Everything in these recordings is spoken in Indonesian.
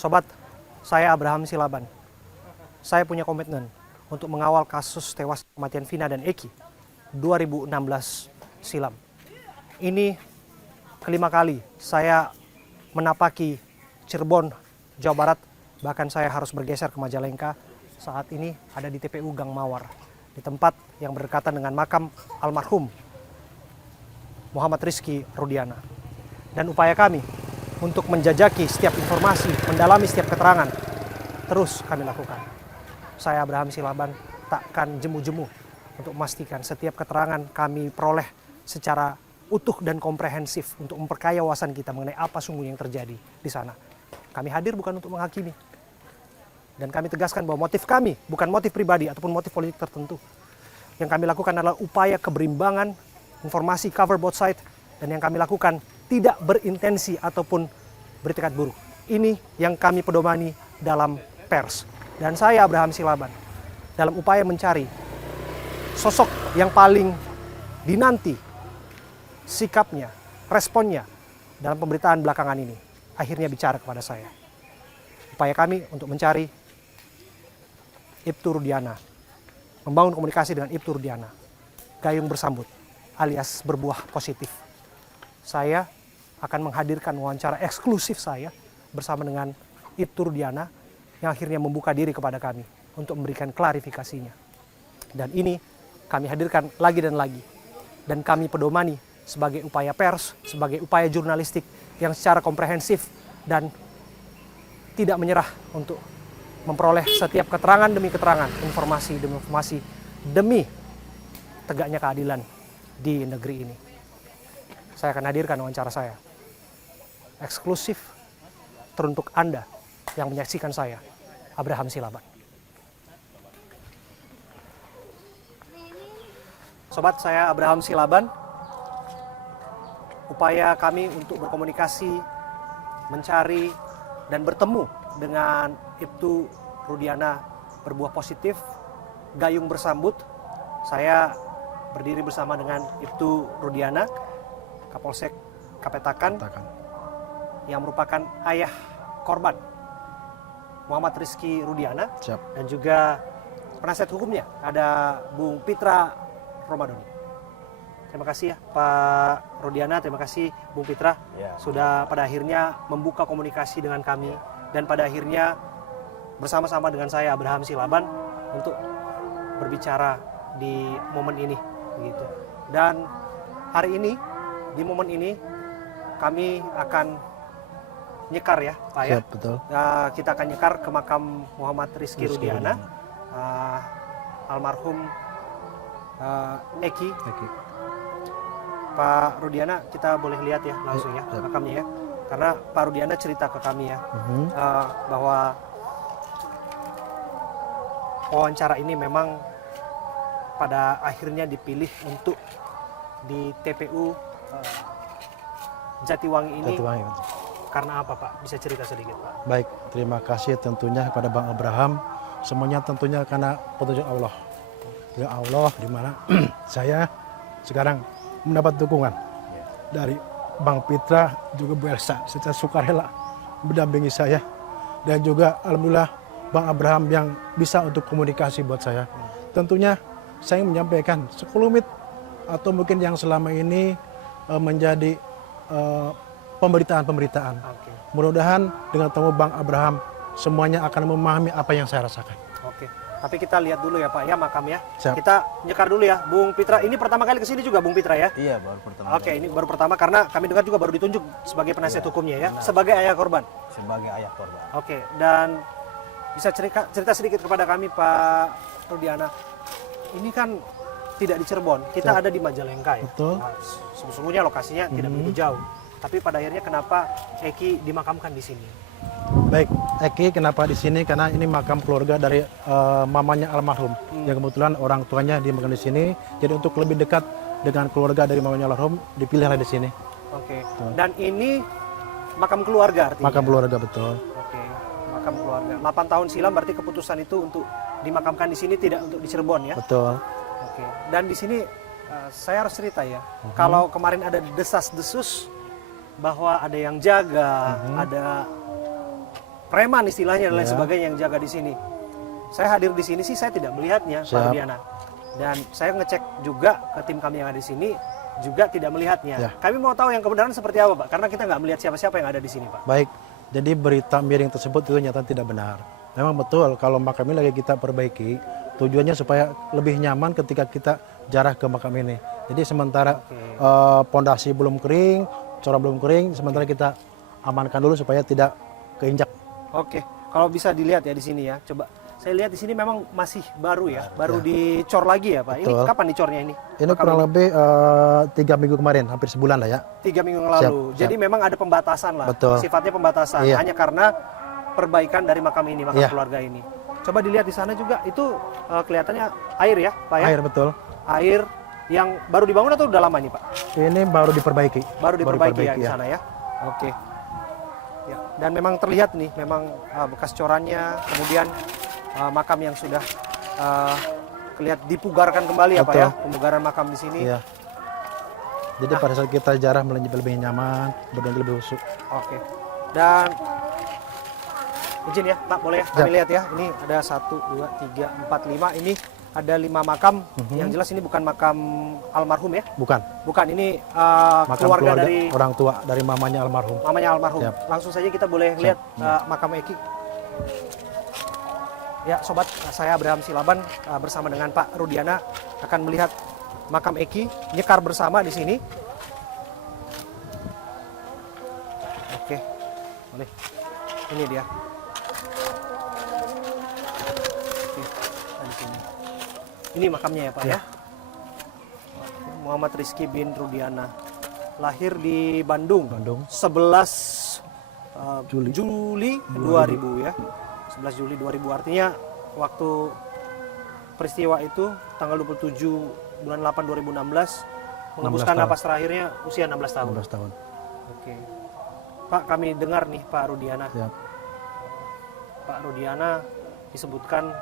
Sobat, saya Abraham Silaban. Saya punya komitmen untuk mengawal kasus tewas kematian Vina dan Eki 2016 silam. Ini kelima kali saya menapaki Cirebon, Jawa Barat. Bahkan saya harus bergeser ke Majalengka. Saat ini ada di TPU Gang Mawar, di tempat yang berdekatan dengan makam almarhum Muhammad Rizky Rudiana. Dan upaya kami untuk menjajaki setiap informasi, mendalami setiap keterangan, terus kami lakukan. Saya Abraham Silaban takkan jemu-jemu untuk memastikan setiap keterangan kami peroleh secara utuh dan komprehensif untuk memperkaya wawasan kita mengenai apa sungguh yang terjadi di sana. Kami hadir bukan untuk menghakimi. Dan kami tegaskan bahwa motif kami bukan motif pribadi ataupun motif politik tertentu. Yang kami lakukan adalah upaya keberimbangan, informasi cover both side, dan yang kami lakukan tidak berintensi ataupun bertekad buruk. Ini yang kami pedomani dalam pers. Dan saya Abraham Silaban dalam upaya mencari sosok yang paling dinanti, sikapnya, responnya dalam pemberitaan belakangan ini akhirnya bicara kepada saya. Upaya kami untuk mencari Ibtu Rudiana, membangun komunikasi dengan Ibtu Rudiana, gayung bersambut alias berbuah positif. Saya akan menghadirkan wawancara eksklusif saya bersama dengan Ibtu Rudiana yang akhirnya membuka diri kepada kami untuk memberikan klarifikasinya. Dan ini kami hadirkan lagi dan lagi. Dan kami pedomani sebagai upaya pers, sebagai upaya jurnalistik yang secara komprehensif dan tidak menyerah untuk memperoleh setiap keterangan demi keterangan, informasi demi informasi, demi tegaknya keadilan di negeri ini. Saya akan hadirkan wawancara saya eksklusif teruntuk Anda yang menyaksikan saya, Abraham Silaban. Sobat, saya Abraham Silaban. Upaya kami untuk berkomunikasi, mencari, dan bertemu dengan Ibtu Rudiana berbuah positif, gayung bersambut. Saya berdiri bersama dengan Ibtu Rudiana, Kapolsek Kapetakan, yang merupakan ayah korban Muhammad Rizky Rudiana. Siap. Dan juga penasihat hukumnya ada Bung Pitra Romadoni. Terima kasih ya Pak Rudiana, terima kasih Bung Pitra sudah pada akhirnya membuka komunikasi dengan kami dan pada akhirnya bersama-sama dengan saya Abraham Silaban untuk berbicara di momen ini begitu. Dan hari ini di momen ini kami akan nyekar ya Pak ya. Siap, betul. Kita akan nyekar ke makam Muhammad Rizky Rudiana, almarhum Eki. Pak Rudiana, kita boleh lihat ya langsung ya makamnya ya. Karena Pak Rudiana cerita ke kami ya bahwa wawancara ini memang pada akhirnya dipilih untuk di TPU Jatiwangi ini. Jatiwangi. Karena apa Pak? Bisa cerita sedikit Pak? Baik, terima kasih tentunya kepada Bang Abraham. Semuanya tentunya karena petunjuk Allah. Ya Allah, di mana saya sekarang mendapat dukungan dari Bang Pitra, juga Bu Elsa secara sukarela mendampingi saya. Dan juga alhamdulillah Bang Abraham yang bisa untuk komunikasi buat saya. Tentunya saya menyampaikan sekelumit atau mungkin yang selama ini menjadi pemberitaan-pemberitaan. Mudah-mudahan dengan temu Bang Abraham semuanya akan memahami apa yang saya rasakan. Oke. Tapi kita lihat dulu ya Pak ya makam ya. Siap. Kita nyekar dulu ya Bung Pitra. Ini pertama kali kesini juga Bung Pitra ya? Iya, baru pertama. Oke, ini baru pertama karena kami dengar juga baru ditunjuk sebagai penasihat hukumnya ya, sebagai ayah korban. Sebagai ayah korban. Oke, dan bisa cerita sedikit kepada kami Pak Rudiana. Ini kan tidak di Cirebon, kita ada di Majalengka ya. Betul. Nah, sesungguhnya lokasinya tidak begitu jauh. Tapi pada akhirnya kenapa Eki dimakamkan di sini? Baik, Eki kenapa di sini? Karena ini makam keluarga dari mamanya almarhum. Yang kebetulan orang tuanya dimakamkan di sini. Jadi untuk lebih dekat dengan keluarga dari mamanya almarhum, dipilihlah di sini. Oke. Dan ini makam keluarga artinya? Makam keluarga, betul. Oke, makam keluarga. 8 tahun silam berarti keputusan itu untuk dimakamkan di sini, tidak untuk di Cirebon ya? Betul. Oke. Dan di sini saya harus cerita ya. Kalau kemarin ada desas-desus bahwa ada yang jaga, ada preman istilahnya dan lain Ya. sebagainya yang jaga di sini. Saya hadir di sini sih saya tidak melihatnya, Pak Siap. Rudiana. Dan saya ngecek juga ke tim kami yang ada di sini juga tidak melihatnya. Ya. Kami mau tahu yang kebenaran seperti apa, Pak, karena kita nggak melihat siapa-siapa yang ada di sini, Pak. Baik, jadi berita miring tersebut itu nyata tidak benar. Memang betul kalau makam ini lagi kita perbaiki, tujuannya supaya lebih nyaman ketika kita jarah ke makam ini. Jadi sementara pondasi belum kering, corak belum kering, sementara kita amankan dulu supaya tidak keinjak. Oke, kalau bisa dilihat ya di sini ya, coba. Saya lihat di sini memang masih baru ya, baru dicor lagi ya, Pak. Ini Betul. kapan dicornya ini? Ini kurang lebih 3 minggu kemarin, hampir sebulan lah ya. 3 minggu yang lalu. Siap. Jadi memang ada pembatasan lah. Betul. Sifatnya pembatasan. Iya. Hanya karena perbaikan dari makam ini, makam Iya. keluarga ini. Coba dilihat di sana juga, itu kelihatannya air ya, Pak ya? Air betul. Air yang baru dibangun atau udah lama ini, Pak? Ini baru diperbaiki. Baru diperbaiki ya di ya. sana ya. Oke. Ya. Dan memang terlihat nih, memang bekas corannya, kemudian makam yang sudah kelihatan dipugarkan kembali ya, Pak ya, Betul. pemugaran makam di sini. Iya. Jadi pada saat kita jarah lebih nyaman, badan lebih khusyuk. Oke. Dan izin ya, Pak, boleh ya kami lihat ya. Ini ada 1, 2, 3, 4, 5. Ini ada 5 makam. Yang jelas ini bukan makam almarhum ya. Bukan. Bukan, ini Makam keluarga dari orang tua dari mamanya almarhum. mamanya almarhum. Siap. Langsung saja kita boleh lihat makam Eki. Ya, sobat, saya Abraham Silaban bersama dengan Pak Rudiana akan melihat makam Eki, nyekar bersama di sini. Oke, boleh. Ini dia. Oke, di sini. Ini makamnya ya, Pak ya. Oke, Muhammad Rizky bin Rudiana, lahir di Bandung. Bandung. 11 Juli. Juli 2000 ya. 11 Juli 2000 artinya waktu peristiwa itu tanggal 27 bulan 8 2016 mengembuskan 16 tahun. napas terakhirnya usia 16 tahun. 16 tahun. Oke. Pak, kami dengar nih Pak Rudiana. Siap. Pak Rudiana disebutkan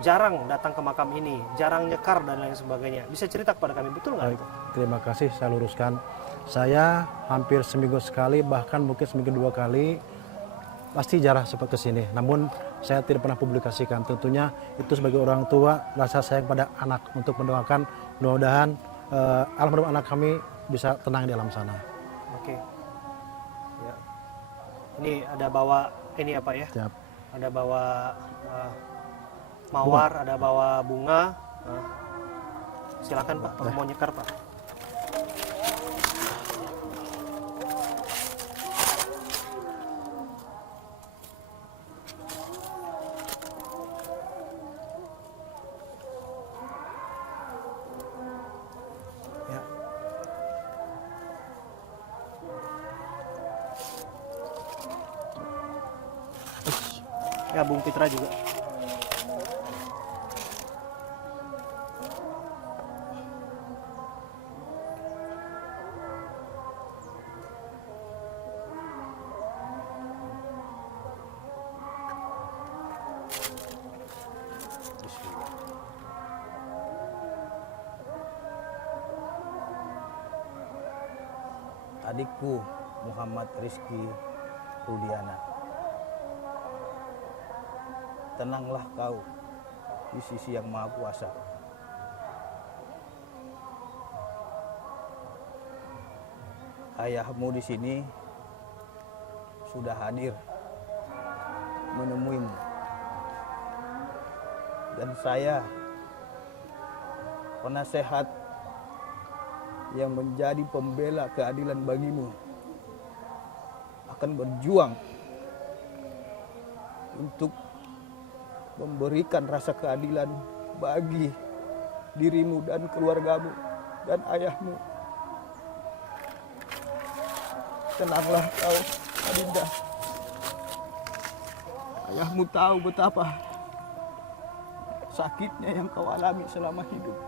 jarang datang ke makam ini, jarang nyekar dan lain sebagainya. Bisa cerita kepada kami, betul nggak Baik, itu? terima kasih, saya luruskan. Saya hampir seminggu sekali, bahkan mungkin seminggu 2 kali pasti jarah sempat ke sini. Namun saya tidak pernah publikasikan. Tentunya itu sebagai orang tua rasa sayang pada anak untuk mendoakan mudah-mudahan almarhum anak kami bisa tenang di alam sana. Oke. Ya. Ini ada bawa ini apa ya? Siap. Ada bawa mawar, ada bawa bunga. Silakan Pak, kalau mau nyekar Pak. Ya. Ya, Bung Fitra juga. Adikku Muhammad Rizky Rudiana, tenanglah kau di sisi yang Maha Kuasa. Ayahmu di sini sudah hadir menemuimu, dan saya penasehat yang menjadi pembela keadilan bagimu akan berjuang untuk memberikan rasa keadilan bagi dirimu dan keluargamu dan ayahmu. Tenanglah kau, Adinda. Ayahmu tahu betapa sakitnya yang kau alami selama hidup.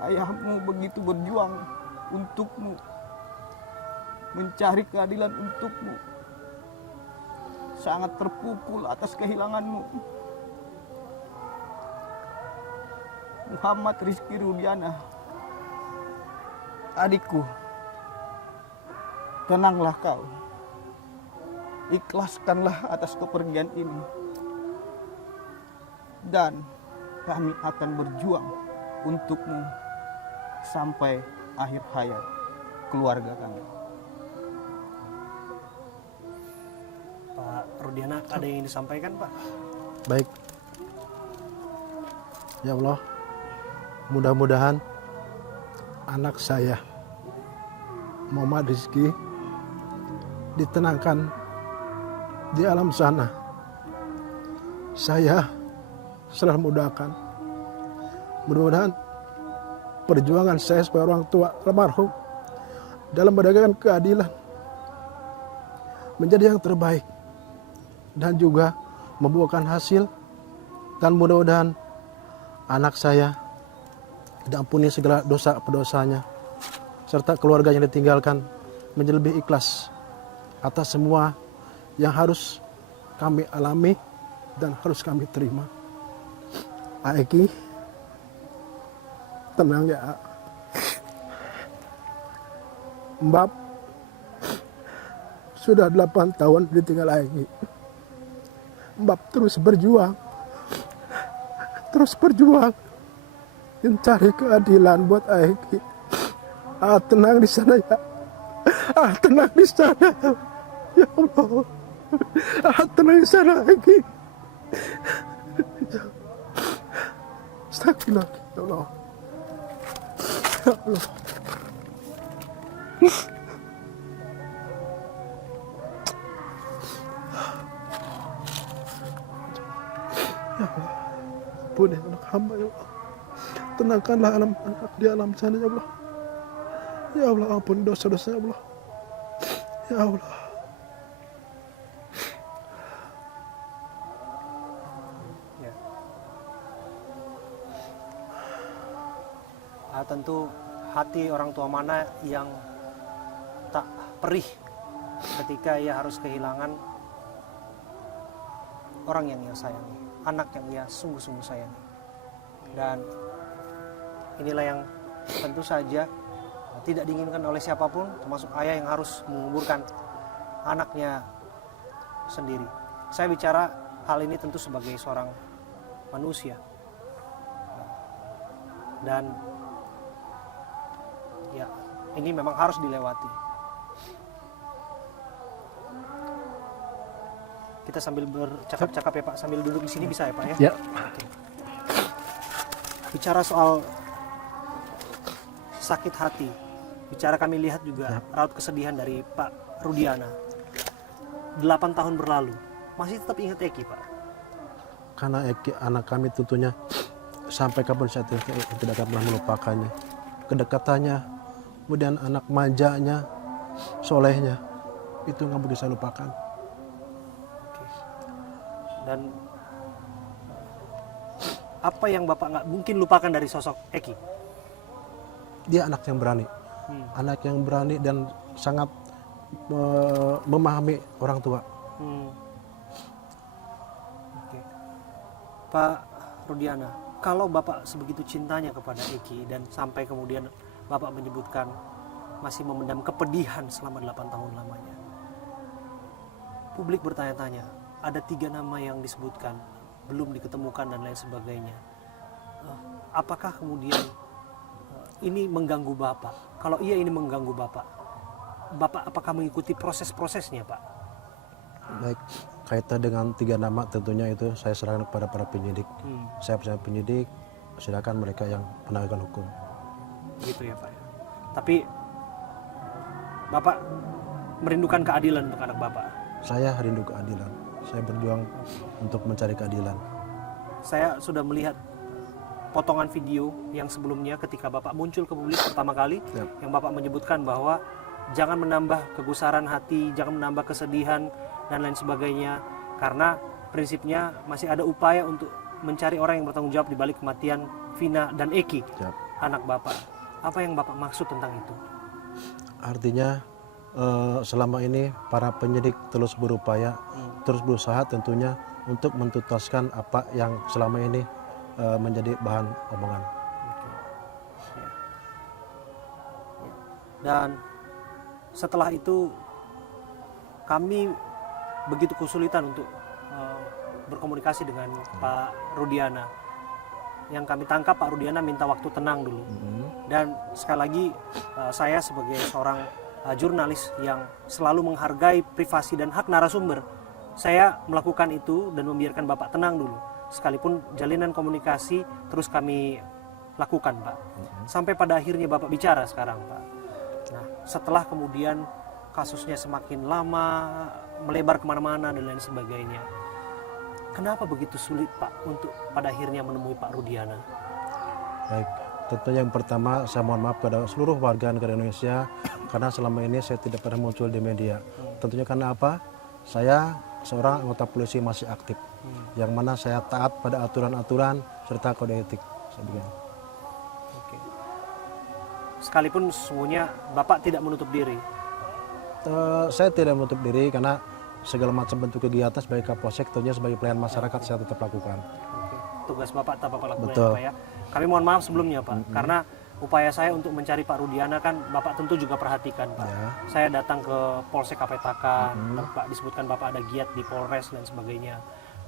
Ayahmu begitu berjuang untukmu, mencari keadilan untukmu. Sangat terpukul atas kehilanganmu. Muhammad Rizky Rudiana, adikku, tenanglah kau. ikhlaskanlah atas kepergian ini. Dan kami akan berjuang untukmu sampai akhir hayat keluarga kami. Pak Rudiana, ada yang ingin disampaikan, Pak? Baik. Ya Allah, mudah-mudahan anak saya Muhammad Rizki ditenangkan di alam sana. Saya selalu mudahkan. Mudah-mudahan perjuangan saya sebagai orang tua almarhum dalam menegakkan keadilan menjadi yang terbaik dan juga membuahkan hasil, dan mudah-mudahan anak saya diampuni segala dosa-dosanya serta keluarga yang ditinggalkan menjadi lebih ikhlas atas semua yang harus kami alami dan harus kami terima. Aeki, tenang ya. Mbak sudah 8 tahun ditinggal Aeki. Mbak terus berjuang mencari keadilan buat Aeki. Tenang di sana ya. Tenang di sana. Ya Allah. Tenang di sana Aeki. Astagfirullah, ya Allah. Ya Allah. Ya Allah. Ampuni anak hamba ya Allah. Tenangkanlah anak di alam sana ya Allah. Ya Allah, ampuni dosa-dosa ya Allah. Ya Allah. Ya. Tentu hati orang tua mana yang tak perih ketika ia harus kehilangan orang yang ia sayangi, anak yang ia sungguh-sungguh sayangi. Dan inilah yang tentu saja tidak diinginkan oleh siapapun, termasuk ayah yang harus menguburkan anaknya sendiri. Saya bicara hal ini tentu sebagai seorang manusia. Dan ya, ini memang harus dilewati. Kita sambil bercakap-cakap ya Pak, sambil duduk di sini bisa ya Pak ya? Ya. Oke. Bicara soal sakit hati, bicara kami lihat juga raut kesedihan dari Pak Rudiana. 8 tahun berlalu, masih tetap ingat Eki Pak? Karena Eki anak kami tentunya sampai kapan saya tidak akan pernah melupakannya. Kedekatannya, kemudian anak manjanya, solehnya, itu nggak boleh saya lupakan. Oke. Dan apa yang Bapak nggak mungkin lupakan dari sosok Eki? Dia anak yang berani, anak yang berani dan sangat memahami orang tua. Oke. Pak Rudiana, kalau Bapak sebegitu cintanya kepada Eki dan sampai kemudian Bapak menyebutkan masih memendam kepedihan selama 8 tahun lamanya, publik bertanya-tanya, ada 3 nama yang disebutkan belum diketemukan dan lain sebagainya. Apakah kemudian ini mengganggu Bapak? Kalau iya ini mengganggu Bapak, Bapak apakah mengikuti proses-prosesnya Pak? Baik, kaitan dengan 3 nama tentunya itu saya serahkan kepada para penyidik. Saya bersama penyidik, silakan mereka yang menegakkan hukum. Gitu ya Pak. Tapi Bapak merindukan keadilan untuk anak Bapak. Saya rindu keadilan. Saya berjuang untuk mencari keadilan. Saya sudah melihat potongan video yang sebelumnya ketika Bapak muncul ke publik pertama kali, yang Bapak menyebutkan bahwa jangan menambah kegusaran hati, jangan menambah kesedihan dan lain sebagainya, karena prinsipnya masih ada upaya untuk mencari orang yang bertanggung jawab di balik kematian Vina dan Eki, anak Bapak. Apa yang Bapak maksud tentang itu? Artinya selama ini para penyidik terus berupaya, terus berusaha tentunya untuk mentuntaskan apa yang selama ini menjadi bahan omongan. Dan setelah itu kami begitu kesulitan untuk berkomunikasi dengan Pak Rudiana. Yang kami tangkap Pak Rudiana minta waktu tenang dulu. Dan sekali lagi saya sebagai seorang jurnalis yang selalu menghargai privasi dan hak narasumber, saya melakukan itu dan membiarkan Bapak tenang dulu. Sekalipun jalinan komunikasi terus kami lakukan, Pak. Sampai pada akhirnya Bapak bicara sekarang, Pak. Nah, setelah kemudian kasusnya semakin lama, melebar kemana-mana dan lain sebagainya. Kenapa begitu sulit, Pak, untuk pada akhirnya menemui Pak Rudiana? Baik, tentu yang pertama saya mohon maaf kepada seluruh warga negara Indonesia karena selama ini saya tidak pernah muncul di media. Tentunya karena apa? Saya seorang anggota polisi masih aktif, yang mana saya taat pada aturan-aturan serta kode etik. Oke. Sekalipun sesungguhnya Bapak tidak menutup diri. Saya tidak menutup diri karena segala macam bentuk kegiatan sebagai Kapolsek, tentunya sebagai pelayan masyarakat saya tetap lakukan. Oke. Tugas Bapak tetap Bapak lakukan, Betul. Pak ya. Kami mohon maaf sebelumnya, Pak, karena upaya saya untuk mencari Pak Rudiana kan Bapak tentu juga perhatikan, Pak. Ya. Saya datang ke Polsek Kapetaka, Pak disebutkan Bapak ada giat di Polres dan sebagainya.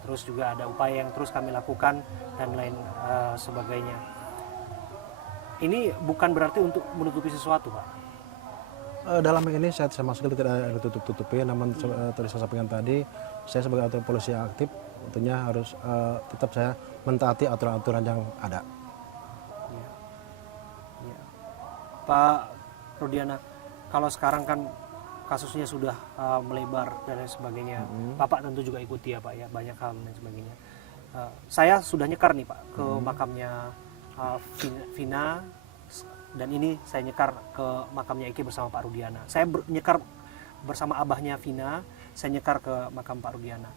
Terus juga ada upaya yang terus kami lakukan dan lain sebagainya. Ini bukan berarti untuk menutupi sesuatu, Pak. Dalam ini saya sama sekali tidak ada tutup-tutupi, namun tadi saya sampaikan tadi, saya sebagai anggota polisi yang aktif tentunya harus tetap saya mentaati aturan-aturan yang ada. Ya. Pak Rudiana, kalau sekarang kan kasusnya sudah melebar dan lain sebagainya, Bapak tentu juga ikuti ya, Pak ya, banyak hal dan sebagainya. Saya sudah nyekar nih, Pak, ke makamnya Vina, dan ini saya nyekar ke makamnya Eki bersama Pak Rudiana. Saya nyekar bersama abahnya Vina, saya nyekar ke makam Pak Rudiana.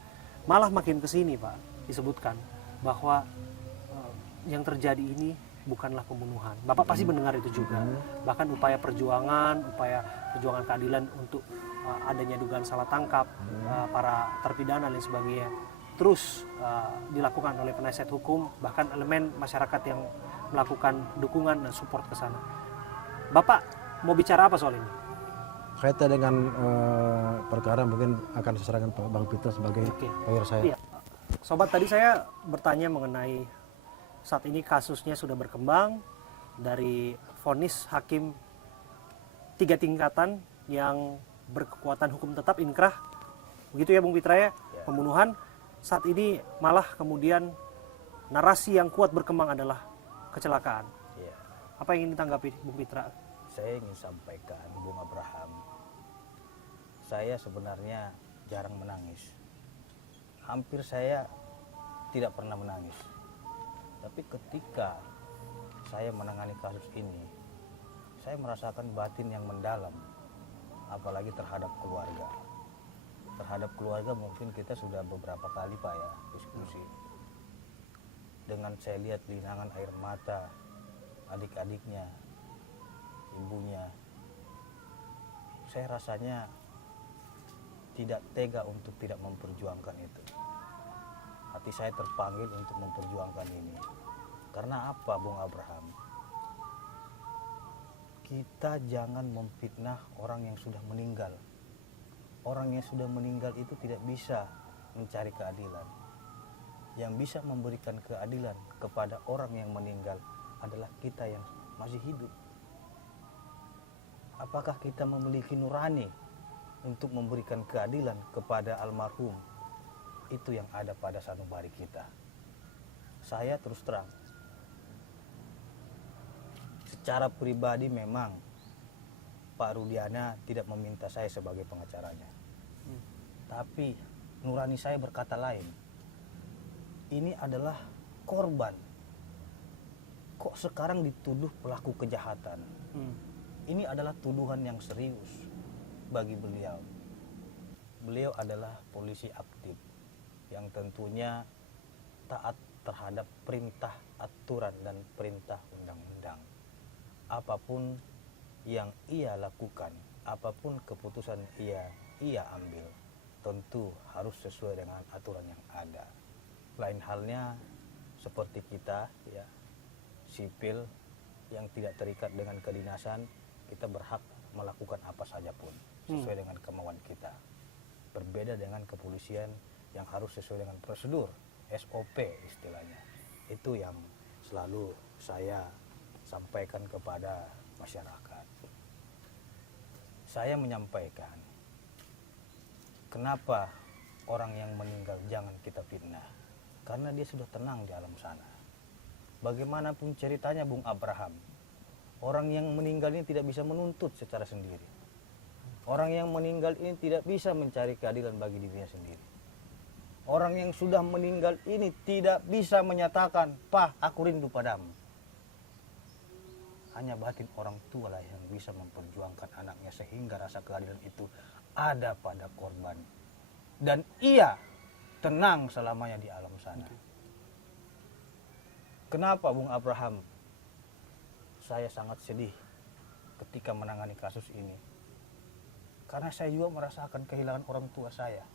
Malah makin ke sini, Pak, disebutkan bahwa yang terjadi ini bukanlah pembunuhan. Bapak pasti mendengar itu juga. Bahkan upaya perjuangan keadilan untuk adanya dugaan salah tangkap para terpidana dan sebagainya terus dilakukan oleh penasihat hukum, bahkan elemen masyarakat yang melakukan dukungan dan support ke sana. Bapak mau bicara apa soal ini? Kaitan dengan perkara mungkin akan saya serahkan Pak Bang Peter sebagai lawyer saya. Iya. Sobat, tadi saya bertanya mengenai saat ini kasusnya sudah berkembang dari vonis hakim 3 tingkatan yang berkekuatan hukum tetap inkrah. Begitu ya Bung Pitra ya, pembunuhan. Saat ini malah kemudian narasi yang kuat berkembang adalah kecelakaan. Ya, Apa yang ingin ditanggapi Bung Pitra? saya ingin sampaikan, Bung Abraham, saya sebenarnya jarang menangis. Hampir saya tidak pernah menangis. Tapi ketika saya menangani kasus ini, saya merasakan batin yang mendalam, apalagi terhadap keluarga. Terhadap keluarga mungkin kita sudah beberapa kali, Pak, ya, diskusi. Dengan saya lihat linangan air mata adik-adiknya, ibunya, saya rasanya tidak tega untuk tidak memperjuangkan itu. Hati saya terpanggil untuk memperjuangkan ini. Karena apa, Bung Abraham? Kita jangan memfitnah orang yang sudah meninggal. Orang yang sudah meninggal itu tidak bisa mencari keadilan. Yang bisa memberikan keadilan kepada orang yang meninggal adalah kita yang masih hidup. Apakah kita memiliki nurani untuk memberikan keadilan kepada almarhum? Itu yang ada pada sanubari kita. Saya terus terang, secara pribadi memang Pak Rudiana tidak meminta saya sebagai pengacaranya. Tapi nurani saya berkata lain. Ini adalah korban. Kok sekarang dituduh pelaku kejahatan? Ini adalah tuduhan yang serius bagi beliau. Beliau adalah polisi aktif yang tentunya taat terhadap perintah aturan dan perintah undang-undang. Apapun yang ia lakukan, apapun keputusan ia ambil, tentu harus sesuai dengan aturan yang ada. Lain halnya seperti kita, ya, sipil yang tidak terikat dengan kedinasan, kita berhak melakukan apa saja pun sesuai dengan kemauan kita. Berbeda dengan kepolisian yang harus sesuai dengan prosedur, SOP istilahnya. Itu yang selalu saya sampaikan kepada masyarakat. Saya menyampaikan, kenapa orang yang meninggal jangan kita fitnah? Karena dia sudah tenang di alam sana. Bagaimanapun ceritanya Bung Abraham, orang yang meninggal ini tidak bisa menuntut secara sendiri. Orang yang meninggal ini tidak bisa mencari keadilan bagi dirinya sendiri. Orang yang sudah meninggal ini tidak bisa menyatakan, "Pak, aku rindu padamu." Hanya batin orang tua lah yang bisa memperjuangkan anaknya sehingga rasa keadilan itu ada pada korban. Dan ia tenang selamanya di alam sana. Kenapa Bung Abraham? Saya sangat sedih ketika menangani kasus ini. Karena saya juga merasakan kehilangan orang tua saya.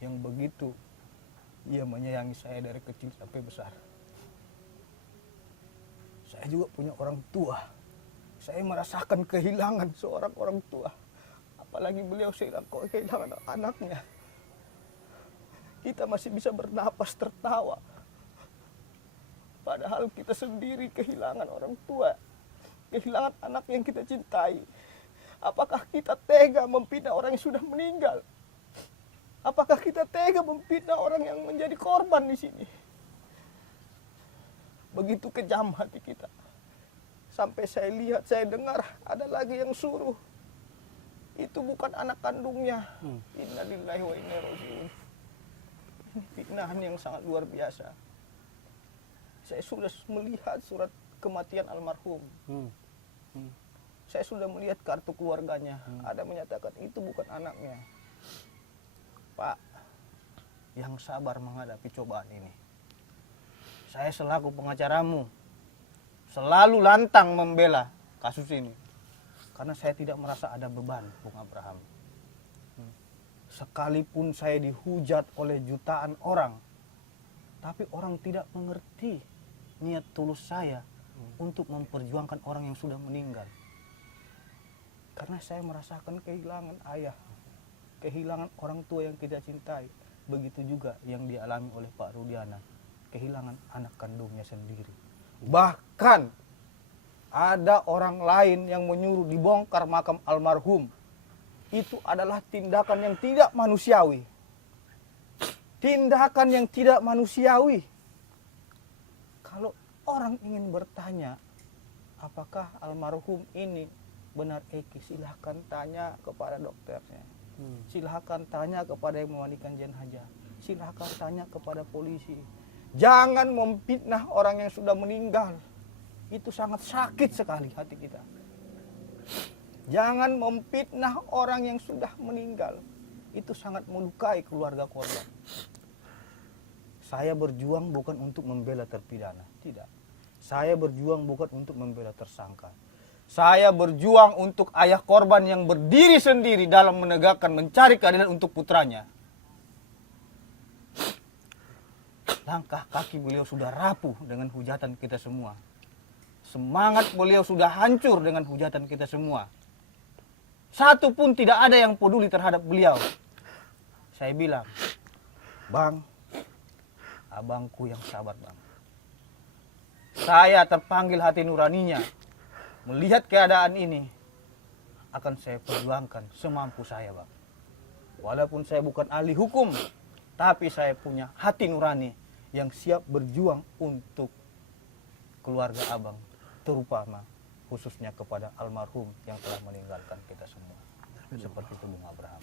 Yang begitu ia menyayangi saya dari kecil sampai besar. Saya juga punya orang tua. Saya merasakan kehilangan seorang orang tua. Apalagi beliau kehilangan anaknya. Kita masih bisa bernapas tertawa. Padahal kita sendiri kehilangan orang tua. Kehilangan anak yang kita cintai. Apakah kita tega memfitnah orang yang sudah meninggal? Apakah kita tega memfitnah orang yang menjadi korban di sini? Begitu kejam hati kita. Sampai saya lihat, saya dengar ada lagi yang suruh. Itu bukan anak kandungnya. Innalillahi wa inna ilaihi raji'un. Ini fitnahan yang sangat luar biasa. Saya sudah melihat surat kematian almarhum. Saya sudah melihat kartu keluarganya. Ada menyatakan itu bukan anaknya. Pak, yang sabar menghadapi cobaan ini. Saya selaku pengacaramu selalu lantang membela kasus ini. Karena saya tidak merasa ada beban, Bung Abraham. Sekalipun saya dihujat oleh jutaan orang, tapi orang tidak mengerti niat tulus saya untuk memperjuangkan orang yang sudah meninggal. Karena saya merasakan kehilangan ayah, kehilangan orang tua yang kita cintai. Begitu juga yang dialami oleh Pak Rudiana, kehilangan anak kandungnya sendiri. Bahkan ada orang lain yang menyuruh dibongkar makam almarhum. Itu adalah tindakan yang tidak manusiawi. Tindakan yang tidak manusiawi. Kalau orang ingin bertanya, apakah almarhum ini benar Eki, silahkan tanya kepada dokternya. Silahkan tanya kepada yang memandikan jenazah. Silahkan tanya kepada polisi. Jangan memfitnah orang yang sudah meninggal. Itu sangat sakit sekali hati kita. Jangan memfitnah orang yang sudah meninggal. Itu sangat melukai keluarga korban. Saya berjuang bukan untuk membela terpidana, tidak. Saya berjuang bukan untuk membela tersangka. Saya berjuang untuk ayah korban yang berdiri sendiri dalam menegakkan, mencari keadilan untuk putranya. Langkah kaki beliau sudah rapuh dengan hujatan kita semua. Semangat beliau sudah hancur dengan hujatan kita semua. Satu pun tidak ada yang peduli terhadap beliau. Saya bilang, Bang, abangku yang sabar, Bang. Saya terpanggil hati nuraninya. Melihat keadaan ini, akan saya perjuangkan semampu saya, Bang. Walaupun saya bukan ahli hukum, tapi saya punya hati nurani yang siap berjuang untuk keluarga abang, terutama khususnya kepada almarhum yang telah meninggalkan kita semua. Seperti itu Bung Abraham.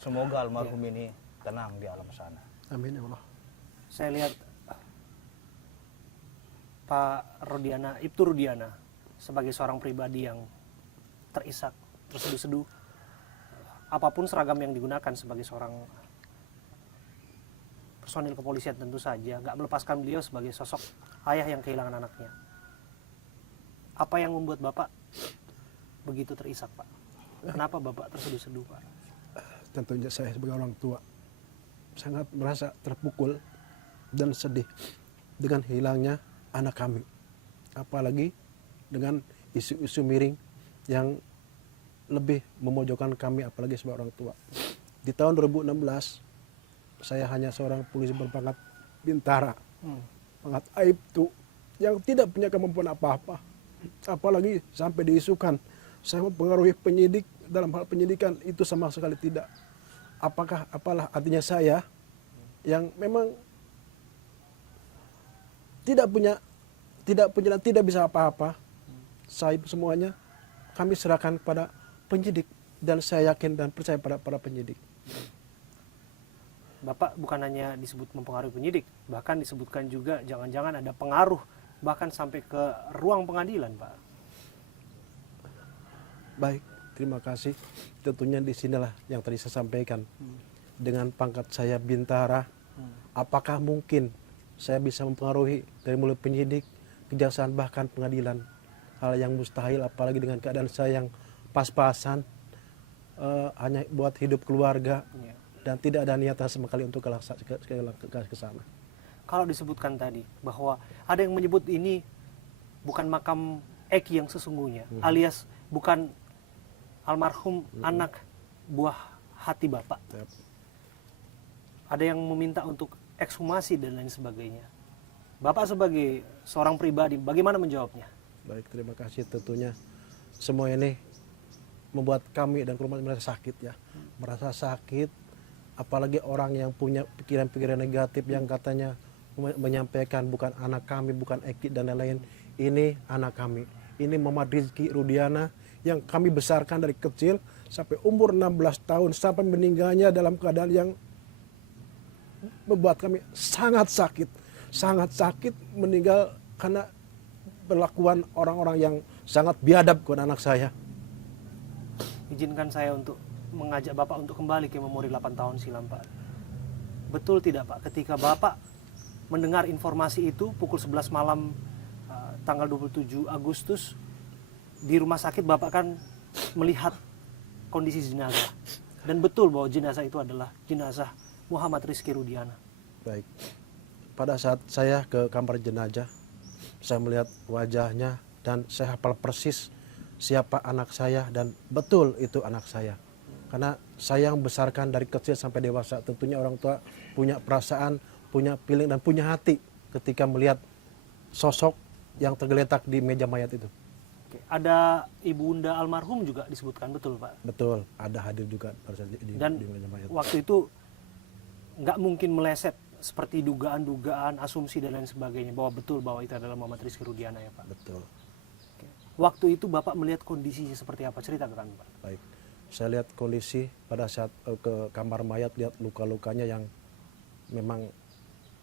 Semoga almarhum ini tenang di alam sana. Amin ya Allah. Saya lihat Pak Rudiana, Ibtu Rudiana sebagai seorang pribadi yang terisak, terseduh-seduh. Apapun seragam yang digunakan sebagai seorang personil kepolisian tentu saja, nggak melepaskan beliau sebagai sosok ayah yang kehilangan anaknya. Apa yang membuat Bapak begitu terisak, Pak? Kenapa Bapak terseduh-seduh, Pak? Tentunya saya sebagai orang tua sangat merasa terpukul dan sedih dengan hilangnya anak kami. Apalagi dengan isu-isu miring yang lebih memojokkan kami apalagi sebagai orang tua. Di tahun 2016 saya hanya seorang polisi berpangkat bintara, pangkat aibtu yang tidak punya kemampuan apa-apa. Apalagi sampai diisukan saya mempengaruhi penyidik dalam hal penyidikan, itu sama sekali tidak. Apalah artinya saya yang memang tidak punya dan tidak bisa apa-apa. Saya semuanya kami serahkan pada penyidik dan saya yakin dan percaya pada para penyidik. Bapak bukan hanya disebut mempengaruhi penyidik, bahkan disebutkan juga jangan-jangan ada pengaruh bahkan sampai ke ruang pengadilan, Pak. Baik, terima kasih. Tentunya di sinilah yang tadi saya sampaikan. Dengan pangkat saya bintara, apakah mungkin saya bisa mempengaruhi dari mulai penyidik, kejaksaan, bahkan pengadilan? Hal yang mustahil, apalagi dengan keadaan saya yang pas-pasan, hanya buat hidup keluarga, dan tidak ada niatan sama sekali untuk ke sana. Kalau disebutkan tadi bahwa ada yang menyebut ini bukan makam Eki yang sesungguhnya, alias bukan almarhum anak buah hati Bapak. Yep. Ada yang meminta untuk ekshumasi dan lain sebagainya. Bapak sebagai seorang pribadi, bagaimana menjawabnya? Baik, terima kasih. Tentunya semua ini membuat kami dan keluarga merasa sakit ya. Merasa sakit, apalagi orang yang punya pikiran-pikiran negatif yang katanya menyampaikan bukan anak kami, bukan Eki dan lain-lain. Ini anak kami. Ini Muhammad Rizky Rudiana yang kami besarkan dari kecil sampai umur 16 tahun sampai meninggalnya dalam keadaan yang membuat kami sangat sakit meninggal karena perlakuan orang-orang yang sangat biadab kepada anak saya. Izinkan saya untuk mengajak Bapak untuk kembali ke memori 8 tahun silam, Pak. Betul tidak, Pak, ketika Bapak mendengar informasi itu pukul 11 malam tanggal 27 Agustus di rumah sakit, Bapak kan melihat kondisi jenazah. Dan betul bahwa jenazah itu adalah jenazah Muhammad Rizky Rudiana. Baik. Pada saat saya ke kamar jenazah, saya melihat wajahnya dan saya hafal persis siapa anak saya dan betul itu anak saya. Karena saya yang besarkan dari kecil sampai dewasa, tentunya orang tua punya perasaan, punya feeling dan punya hati ketika melihat sosok yang tergeletak di meja mayat itu. Oke. Ada ibunda almarhum juga disebutkan, betul, Pak? Betul, ada hadir juga pada saat di meja mayat. Waktu itu nggak mungkin meleset seperti dugaan-dugaan, asumsi dan lain sebagainya bahwa betul bahwa itu adalah Muhammad Rizky Rudiana ya, Pak. Betul. Oke. Waktu itu Bapak melihat kondisinya seperti apa? Cerita ke kami, Pak. Baik. Saya lihat kondisi pada saat ke kamar mayat, lihat luka-lukanya yang memang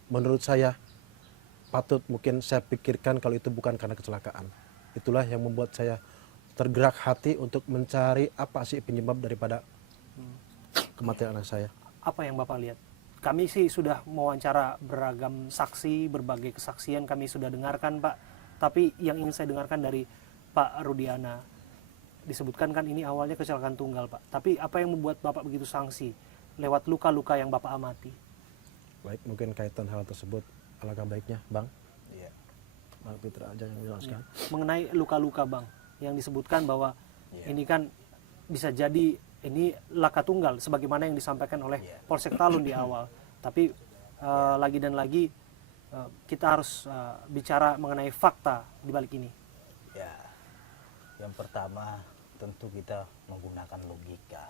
menurut saya patut mungkin saya pikirkan kalau itu bukan karena kecelakaan. Itulah yang membuat saya tergerak hati untuk mencari apa sih penyebab daripada kematian anak saya. Apa yang Bapak lihat? Kami sih sudah mewawancara beragam saksi, berbagai kesaksian kami sudah dengarkan, Pak. Tapi yang ingin saya dengarkan dari Pak Rudiana, disebutkan kan ini awalnya kecelakaan tunggal, Pak. Tapi apa yang membuat Bapak begitu sangsi lewat luka-luka yang Bapak amati? Baik, mungkin kaitan hal tersebut alangkah baiknya, Bang. Iya. Bang Fitra aja yang menjelaskan. Mengenai luka-luka, Bang, yang disebutkan bahwa ini kan bisa jadi ini laka tunggal sebagaimana yang disampaikan oleh Polsek Talun di awal. Tapi lagi dan lagi kita harus bicara mengenai fakta di balik ini. Ya, yang pertama tentu kita menggunakan logika.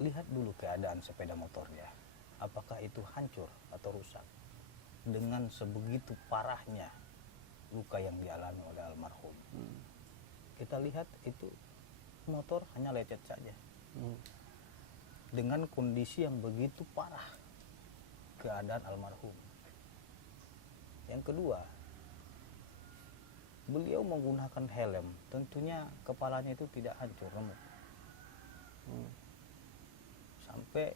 Lihat dulu keadaan sepeda motornya. Apakah itu hancur atau rusak? Dengan sebegitu parahnya luka yang dialami oleh almarhum. Kita lihat itu motor hanya lecet saja. Dengan kondisi yang begitu parah keadaan almarhum. Yang kedua, beliau menggunakan helm, tentunya kepalanya itu tidak hancur, remuk. Sampai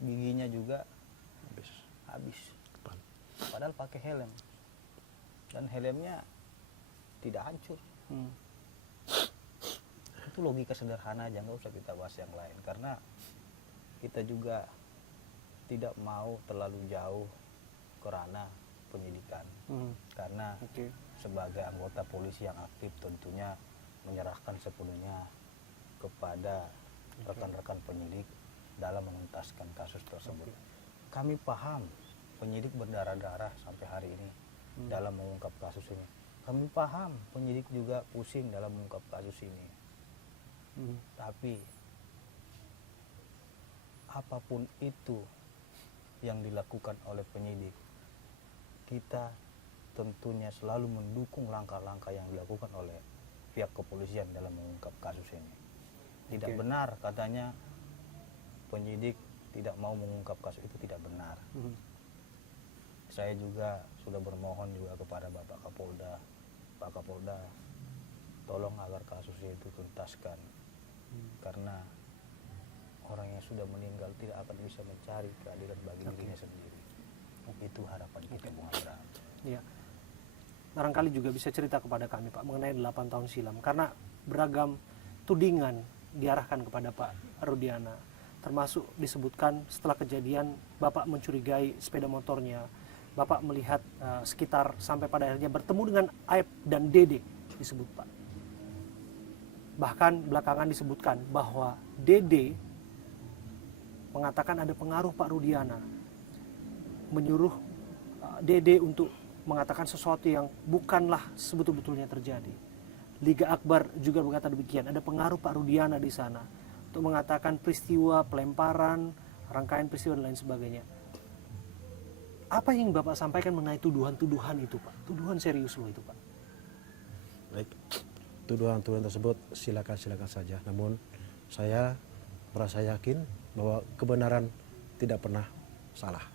giginya juga habis. Padahal pakai helm. Dan helmnya tidak hancur. Itu logika sederhana aja, nggak usah kita bahas yang lain. Karena kita juga tidak mau terlalu jauh ke ranah penyidikan. Karena sebagai anggota polisi yang aktif tentunya menyerahkan sepenuhnya kepada rekan-rekan penyidik dalam menuntaskan kasus tersebut. Kami paham penyidik berdarah-darah sampai hari ini dalam mengungkap kasus ini. Kami paham penyidik juga pusing dalam mengungkap kasus ini. Tapi apapun itu yang dilakukan oleh penyidik, kita tentunya selalu mendukung langkah-langkah yang dilakukan oleh pihak kepolisian dalam mengungkap kasus ini. Tidak benar katanya penyidik tidak mau mengungkap kasus itu, tidak benar. Saya juga sudah bermohon juga kepada Bapak Kapolda, Pak Kapolda, tolong agar kasus itu tuntaskan. Karena orang yang sudah meninggal tidak akan bisa mencari keadilan bagi dirinya sendiri. Itu harapan kita, Bung Abraham. Ya. Barangkali juga bisa cerita kepada kami Pak mengenai 8 tahun silam, karena beragam tudingan diarahkan kepada Pak Rudiana, termasuk disebutkan setelah kejadian Bapak mencurigai sepeda motornya, Bapak melihat sekitar sampai pada akhirnya bertemu dengan Aib dan Dede disebut Pak. Bahkan belakangan disebutkan bahwa Dede mengatakan ada pengaruh Pak Rudiana, menyuruh Dede untuk mengatakan sesuatu yang bukanlah sebetul-betulnya terjadi. Liga Akbar juga berkata demikian, ada pengaruh Pak Rudiana di sana untuk mengatakan peristiwa pelemparan, rangkaian peristiwa dan lain sebagainya. Apa yang Bapak sampaikan mengenai tuduhan-tuduhan itu Pak? Tuduhan serius loh itu Pak. Baik, tuduhan-tuduhan tersebut silakan saja. Namun saya merasa yakin bahwa kebenaran tidak pernah salah.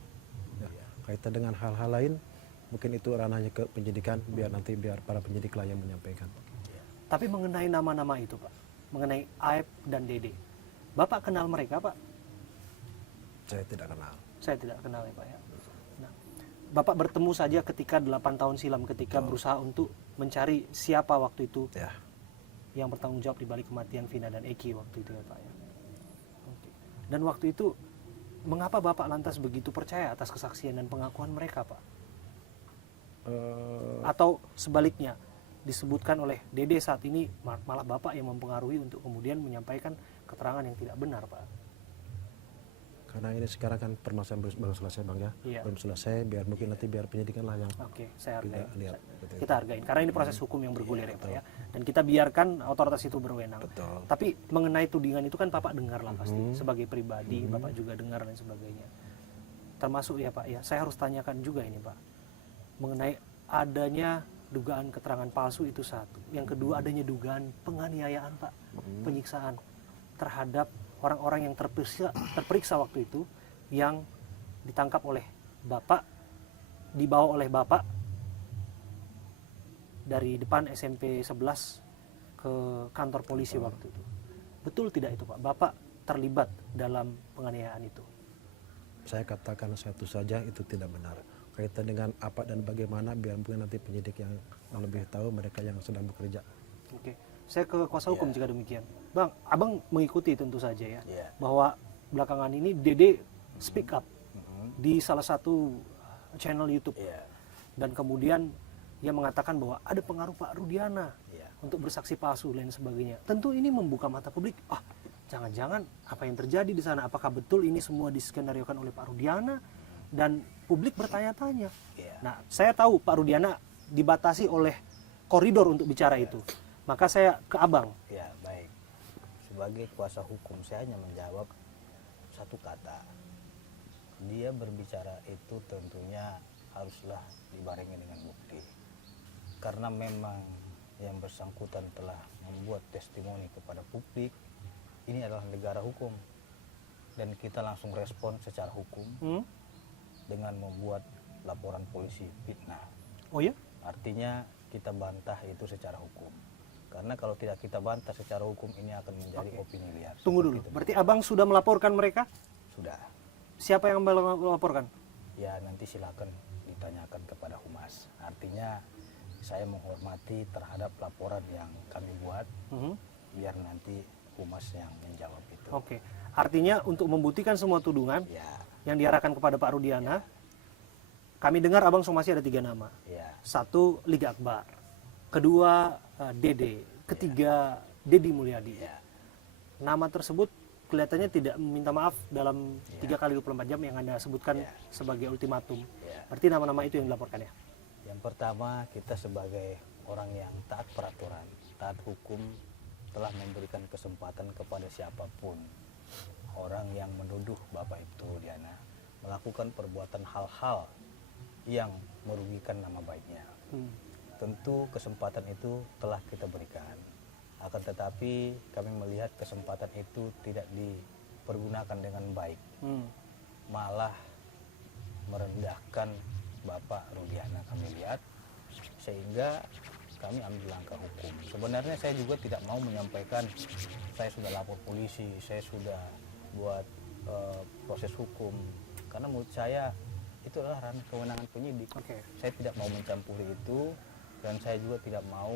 Ya, kaitan dengan hal-hal lain, mungkin itu ranahnya ke penyidikan, biar para penyidik lah yang menyampaikan. Tapi mengenai nama-nama itu Pak, mengenai Aib dan Dede, Bapak kenal mereka Pak? Saya tidak kenal. Saya tidak kenal ya Pak ya. Nah, Bapak bertemu saja ketika 8 tahun silam ketika berusaha untuk mencari siapa waktu itu Ya. yang bertanggung jawab di balik kematian Vina dan Eki waktu itu ya Pak ya. Oke. Dan waktu itu mengapa Bapak lantas begitu percaya atas kesaksian dan pengakuan mereka Pak? Atau sebaliknya disebutkan oleh Dede saat ini malah Bapak yang mempengaruhi untuk kemudian menyampaikan keterangan yang tidak benar Pak? Karena ini sekarang kan permasalahan baru selesai Bang ya. Iya. Belum selesai, biar kita penyidikan lah yang Oke, saya hargai. lihat. Kita hargain karena ini proses hukum yang bergulir ya Pak ya. Dan kita biarkan otoritas itu berwenang. Betul. Tapi mengenai tudingan itu kan Bapak dengar lah pasti sebagai pribadi, Bapak juga dengar dan sebagainya. Termasuk ya Pak ya, saya harus tanyakan juga ini Pak. Mengenai adanya dugaan keterangan palsu itu satu. Yang kedua adanya dugaan penganiayaan Pak, penyiksaan terhadap orang-orang yang terperiksa waktu itu yang ditangkap oleh Bapak, dibawa oleh Bapak dari depan SMP 11 ke kantor polisi waktu itu. Betul tidak itu Pak? Bapak terlibat dalam penganiayaan itu? Saya katakan satu saja, itu tidak benar. Kaitan dengan apa dan bagaimana, biar mungkin nanti penyidik yang lebih tahu, mereka yang sedang bekerja. Oke, saya ke kuasa hukum jika demikian. Bang, Abang mengikuti tentu saja ya, Iya. bahwa belakangan ini Dede speak up di salah satu channel YouTube. Iya. Dan kemudian ia mengatakan bahwa ada pengaruh Pak Rudiana Iya. untuk bersaksi palsu dan sebagainya. Tentu ini membuka mata publik. Jangan-jangan apa yang terjadi di sana? Apakah betul ini semua diskenariokan oleh Pak Rudiana? Dan publik bertanya-tanya. Iya. Nah, saya tahu Pak Rudiana dibatasi oleh koridor untuk bicara itu. Maka saya ke Abang. Ya, baik. Sebagai kuasa hukum, saya hanya menjawab satu kata. Dia berbicara itu tentunya haruslah dibarengi dengan bukti. Karena memang yang bersangkutan telah membuat testimoni kepada publik, ini adalah negara hukum. Dan kita langsung respon secara hukum dengan membuat laporan polisi fitnah. Oh ya? Artinya kita bantah itu secara hukum. Karena kalau tidak kita bantah secara hukum, ini akan menjadi opini liar. Tunggu dulu. Berarti Abang sudah melaporkan mereka? Sudah. Siapa yang melaporkan? Ya nanti silakan ditanyakan kepada Humas. Artinya saya menghormati terhadap laporan yang kami buat, biar nanti Humas yang menjawab itu. Oke. Artinya untuk membuktikan semua tudungan Ya, yang diarahkan kepada Pak Rudiana, kami dengar Abang somasi ada 3 nama. ya, 1, Liga Akbar. Kedua, Dede. ketiga Deddy Mulyadi. Nama tersebut kelihatannya tidak meminta maaf dalam 3 kali 24 jam yang Anda sebutkan sebagai ultimatum. Berarti nama-nama itu yang dilaporkan ya? Yang pertama, kita sebagai orang yang taat peraturan, taat hukum, telah memberikan kesempatan kepada siapapun orang yang menuduh Bapak Ibtu Rudiana melakukan perbuatan hal-hal yang merugikan nama baiknya. Tentu kesempatan itu telah kita berikan. Akan tetapi kami melihat kesempatan itu tidak dipergunakan dengan baik. Malah merendahkan Bapak Rudiana kami lihat, sehingga kami ambil langkah hukum. Sebenarnya saya juga tidak mau menyampaikan saya sudah lapor polisi, saya sudah buat proses hukum, karena menurut saya itu adalah ranah kewenangan penyidik. Saya tidak mau mencampuri itu, dan saya juga tidak mau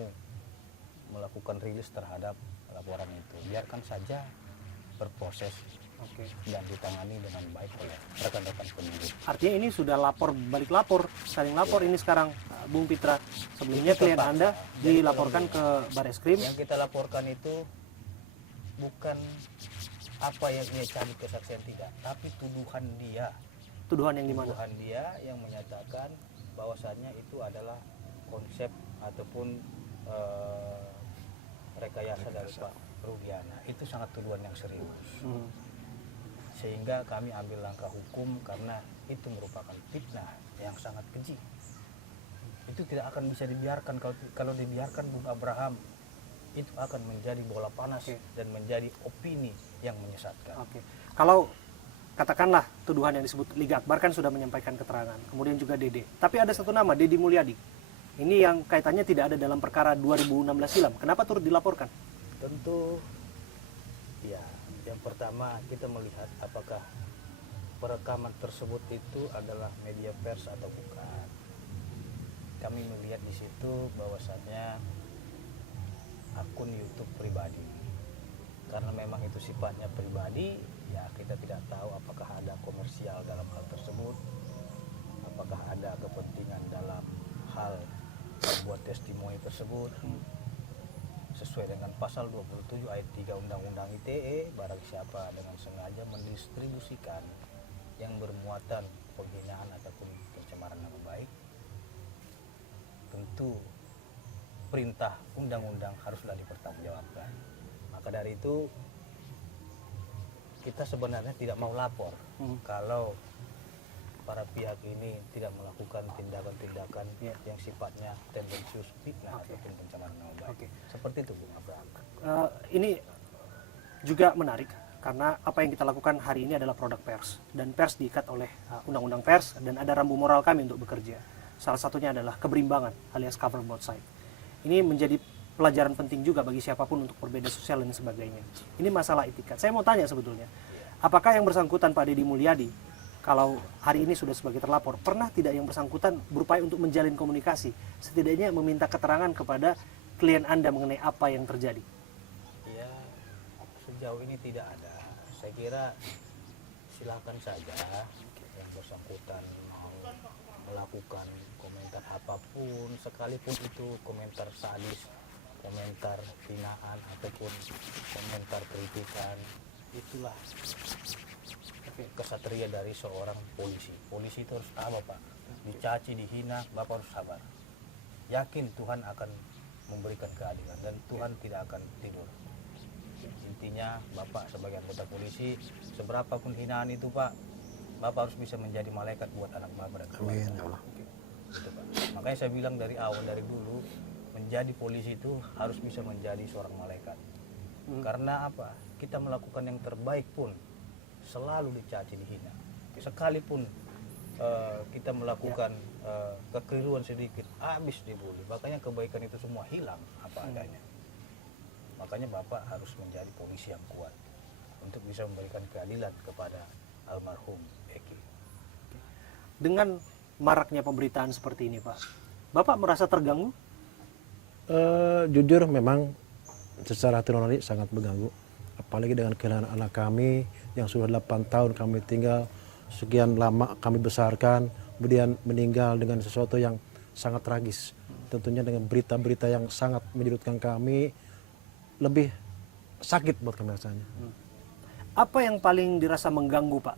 melakukan rilis terhadap laporan itu. Biarkan saja berproses dan ditangani dengan baik oleh rekan-rekan penyidik. Artinya ini sudah lapor balik lapor, saling lapor ini sekarang, Bung Pitra. Sebelumnya klien Anda dilaporkan ke Bareskrim. Yang kita laporkan itu bukan apa yang ia cari kesaksian, tidak, tapi tuduhan dia. Tuduhan yang di mana? Tuduhan dia yang menyatakan bahwasannya itu adalah konsep ataupun rekayasa dari Pak Rudiana. Itu sangat tuduhan yang serius. Sehingga kami ambil langkah hukum karena itu merupakan fitnah yang sangat keji. Itu tidak akan bisa dibiarkan. Kalau dibiarkan, Bung Abraham, itu akan menjadi bola panas dan menjadi opini yang menyesatkan. Kalau katakanlah tuduhan yang disebut Liga Akbar kan sudah menyampaikan keterangan, kemudian juga Dede. Tapi ada satu nama, Deddy Mulyadi. Ini yang kaitannya tidak ada dalam perkara 2016 silam. Kenapa turut dilaporkan? Tentu, ya, yang pertama kita melihat apakah perekaman tersebut itu adalah media pers atau bukan. Kami melihat di situ bahwasannya akun YouTube pribadi. Karena memang itu sifatnya pribadi, ya kita tidak tahu apakah ada komersial dalam hal tersebut, apakah ada kepentingan dalam hal membuat testimoni tersebut. Sesuai dengan pasal 27 ayat 3 Undang-Undang ITE, barang siapa dengan sengaja mendistribusikan yang bermuatan penghinaan ataupun pencemaran nama baik, tentu perintah undang-undang haruslah dipertanggungjawabkan. Maka dari itu kita sebenarnya tidak mau lapor kalau para pihak ini tidak melakukan tindakan-tindakan yang sifatnya tendensius fitnah ataupun pencemaran nama baik. Seperti itu, Bung Abraham. Ini juga menarik karena apa yang kita lakukan hari ini adalah produk pers, dan pers diikat oleh undang-undang pers, dan ada rambu moral kami untuk bekerja. Salah satunya adalah keberimbangan alias cover both side. Ini menjadi pelajaran penting juga bagi siapapun untuk berbeda sosial dan sebagainya. Ini masalah etikat. Saya mau tanya sebetulnya, apakah yang bersangkutan Pak Deddy Mulyadi, kalau hari ini sudah sebagai terlapor, pernah tidak yang bersangkutan berupaya untuk menjalin komunikasi, setidaknya meminta keterangan kepada klien Anda mengenai apa yang terjadi? Ya, sejauh ini tidak ada. Saya kira silakan saja yang bersangkutan mau melakukan komentar apapun, sekalipun itu komentar sadis, komentar hinaan ataupun komentar kritikan, itulah kesatria dari seorang polisi. Polisi itu harus tahu, Pak, dicaci, dihina, Bapak harus sabar. Yakin Tuhan akan memberikan keadilan dan Tuhan tidak akan tidur. Intinya Bapak sebagai anggota polisi, seberapapun hinaan itu, Pak, Bapak harus bisa menjadi malaikat buat anak Bapak dan keluarga. Gitu, Pak. Makanya saya bilang dari awal, dari dulu, menjadi polisi itu harus bisa menjadi seorang malaikat. Karena apa? Kita melakukan yang terbaik pun selalu dicaci, dihina. Sekalipun kita melakukan kekeliruan sedikit, habis dibully. Makanya kebaikan itu semua hilang apa adanya. Makanya Bapak harus menjadi polisi yang kuat untuk bisa memberikan keadilan kepada almarhum Eki. Dengan maraknya pemberitaan seperti ini, Pak, Bapak merasa terganggu? Jujur memang secara hati nurani sangat mengganggu. Apalagi dengan kehilangan anak kami yang sudah 8 tahun kami tinggal, sekian lama kami besarkan, kemudian meninggal dengan sesuatu yang sangat tragis. Tentunya dengan berita-berita yang sangat menyudutkan kami, lebih sakit buat kami rasanya. Apa yang paling dirasa mengganggu, Pak?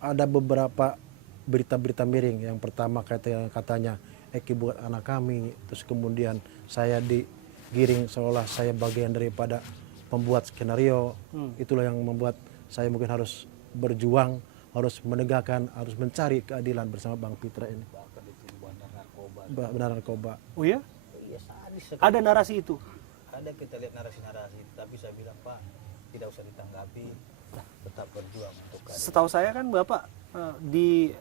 Ada beberapa berita-berita miring. Yang pertama katanya Eki buat anak kami, terus kemudian saya digiring seolah saya bagian daripada pembuat skenario. Itulah yang membuat saya mungkin harus berjuang, harus menegakkan, harus mencari keadilan bersama Bang Pitra ini. Benar narkoba. Oh ya? Iya, sadis sekali. Ada narasi itu? Ada, kita lihat narasi-narasi, tapi saya bilang, Pak, tidak usah ditanggapi, tetap berjuang untuk keadilan. Setahu saya kan Bapak di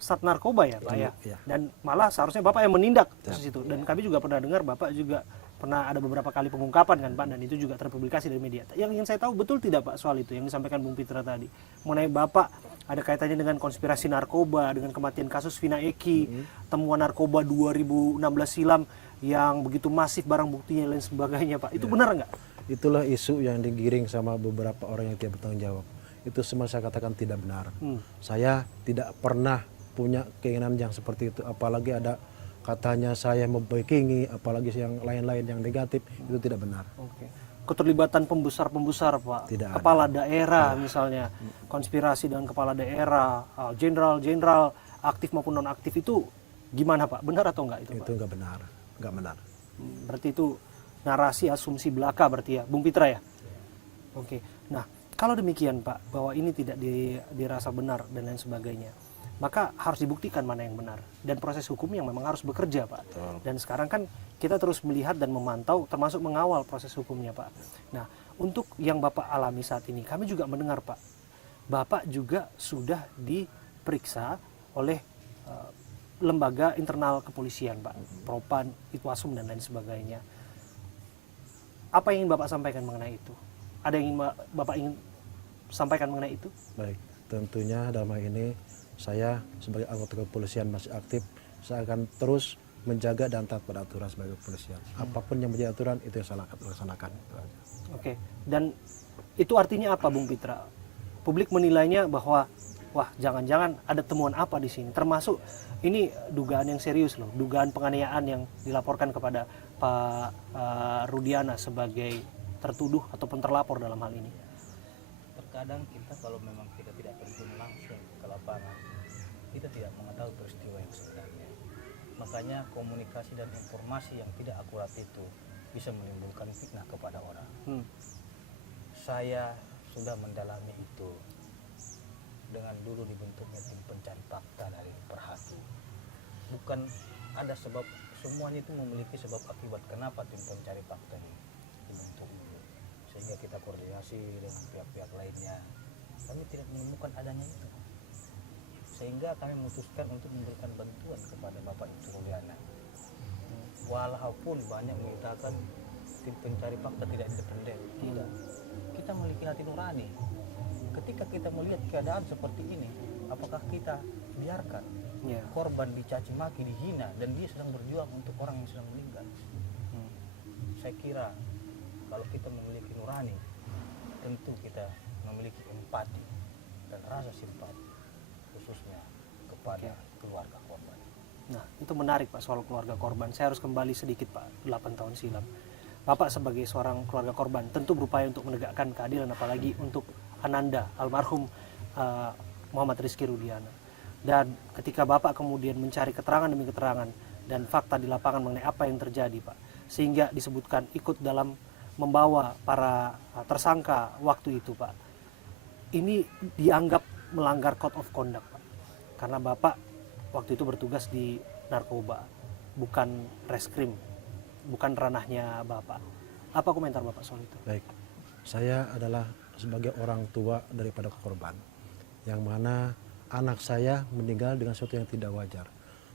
Sat Narkoba ya, Pak ya. Iya. Dan malah seharusnya Bapak yang menindak kasus itu. Dan kami juga pernah dengar Bapak juga pernah ada beberapa kali pengungkapan kan Pak, dan itu juga terpublikasi dari media. Yang ingin saya tahu betul tidak Pak soal itu yang disampaikan Bung Pitra tadi mengenai Bapak ada kaitannya dengan konspirasi narkoba, dengan kematian kasus Vina Eki, temuan narkoba 2016 silam yang begitu masif barang buktinya dan lain sebagainya Pak. Itu benar nggak? Itulah isu yang digiring sama beberapa orang yang tidak bertanggung jawab. Itu semua saya katakan tidak benar. Saya tidak pernah punya keinginan yang seperti itu. Apalagi ada katanya saya membaikingi, apalagi yang lain-lain yang negatif, itu tidak benar. Oke. Keterlibatan pembesar-pembesar Pak, Tidak kepala daerah misalnya, konspirasi dengan kepala daerah, jenderal-jenderal aktif maupun non aktif itu gimana Pak? Benar atau enggak itu Pak? Itu enggak benar, enggak benar. Berarti itu narasi asumsi belaka berarti ya, Bung Pitra ya? Oke. Nah, kalau demikian Pak, bahwa ini tidak dirasa benar dan lain sebagainya, maka harus dibuktikan mana yang benar. Dan proses hukum yang memang harus bekerja Pak. Betul. Dan sekarang kan kita terus melihat dan memantau, termasuk mengawal proses hukumnya Pak. Nah, untuk yang Bapak alami saat ini, kami juga mendengar Pak, Bapak juga sudah diperiksa oleh lembaga internal kepolisian Pak, Propan, Itwasum dan lain sebagainya. Apa yang ingin Bapak sampaikan mengenai itu? Ada yang ingin Bapak ingin sampaikan mengenai itu? Baik, tentunya dalam hal ini saya sebagai anggota kepolisian masih aktif, saya akan terus menjaga dan taat pada aturan sebagai kepolisian. Apapun yang menjadi aturan itu yang saya laksanakan. Oke, dan itu artinya apa Bung Pitra? Publik menilainya bahwa wah jangan-jangan ada temuan apa di sini, termasuk ini dugaan yang serius loh, dugaan penganiayaan yang dilaporkan kepada Pak Rudiana sebagai tertuduh ataupun terlapor dalam hal ini. Terkadang kita kalau memang kita tidak terjun langsung ke lapangan, kita tidak mengetahui peristiwa yang sebenarnya. Makanya komunikasi dan informasi yang tidak akurat itu bisa menimbulkan fitnah kepada orang. Saya sudah mendalami itu dengan dulu dibentuknya tim pencari fakta dari Perhati. Bukan ada sebab, semuanya itu memiliki sebab akibat kenapa tim pencari fakta ini dibentuk dulu. Sehingga kita koordinasi dengan pihak-pihak lainnya. Kami tidak menemukan adanya itu. Sehingga kami memutuskan untuk memberikan bantuan kepada Bapak Ibtu Rudiana. Walaupun banyak mengatakan tim pencari fakta tidak independen, tidak. Kita memiliki hati nurani. Ketika kita melihat keadaan seperti ini, apakah kita biarkan korban dicaci maki, dihina, dan dia sedang berjuang untuk orang yang sedang meninggal? Saya kira kalau kita memiliki nurani, tentu kita memiliki empati dan rasa simpati, khususnya kepada keluarga korban. Nah, itu menarik Pak soal keluarga korban. Saya harus kembali sedikit Pak, 8 tahun silam. Bapak sebagai seorang keluarga korban tentu berupaya untuk menegakkan keadilan, apalagi untuk Ananda, almarhum Muhammad Rizky Rudiana. Dan ketika Bapak kemudian mencari keterangan demi keterangan dan fakta di lapangan mengenai apa yang terjadi Pak, sehingga disebutkan ikut dalam membawa para tersangka waktu itu Pak, ini dianggap melanggar code of conduct Pak, karena Bapak waktu itu bertugas di narkoba, bukan reskrim, bukan ranahnya Bapak. Apa komentar Bapak soal itu? Baik, saya adalah sebagai orang tua daripada korban, yang mana anak saya meninggal dengan sesuatu yang tidak wajar.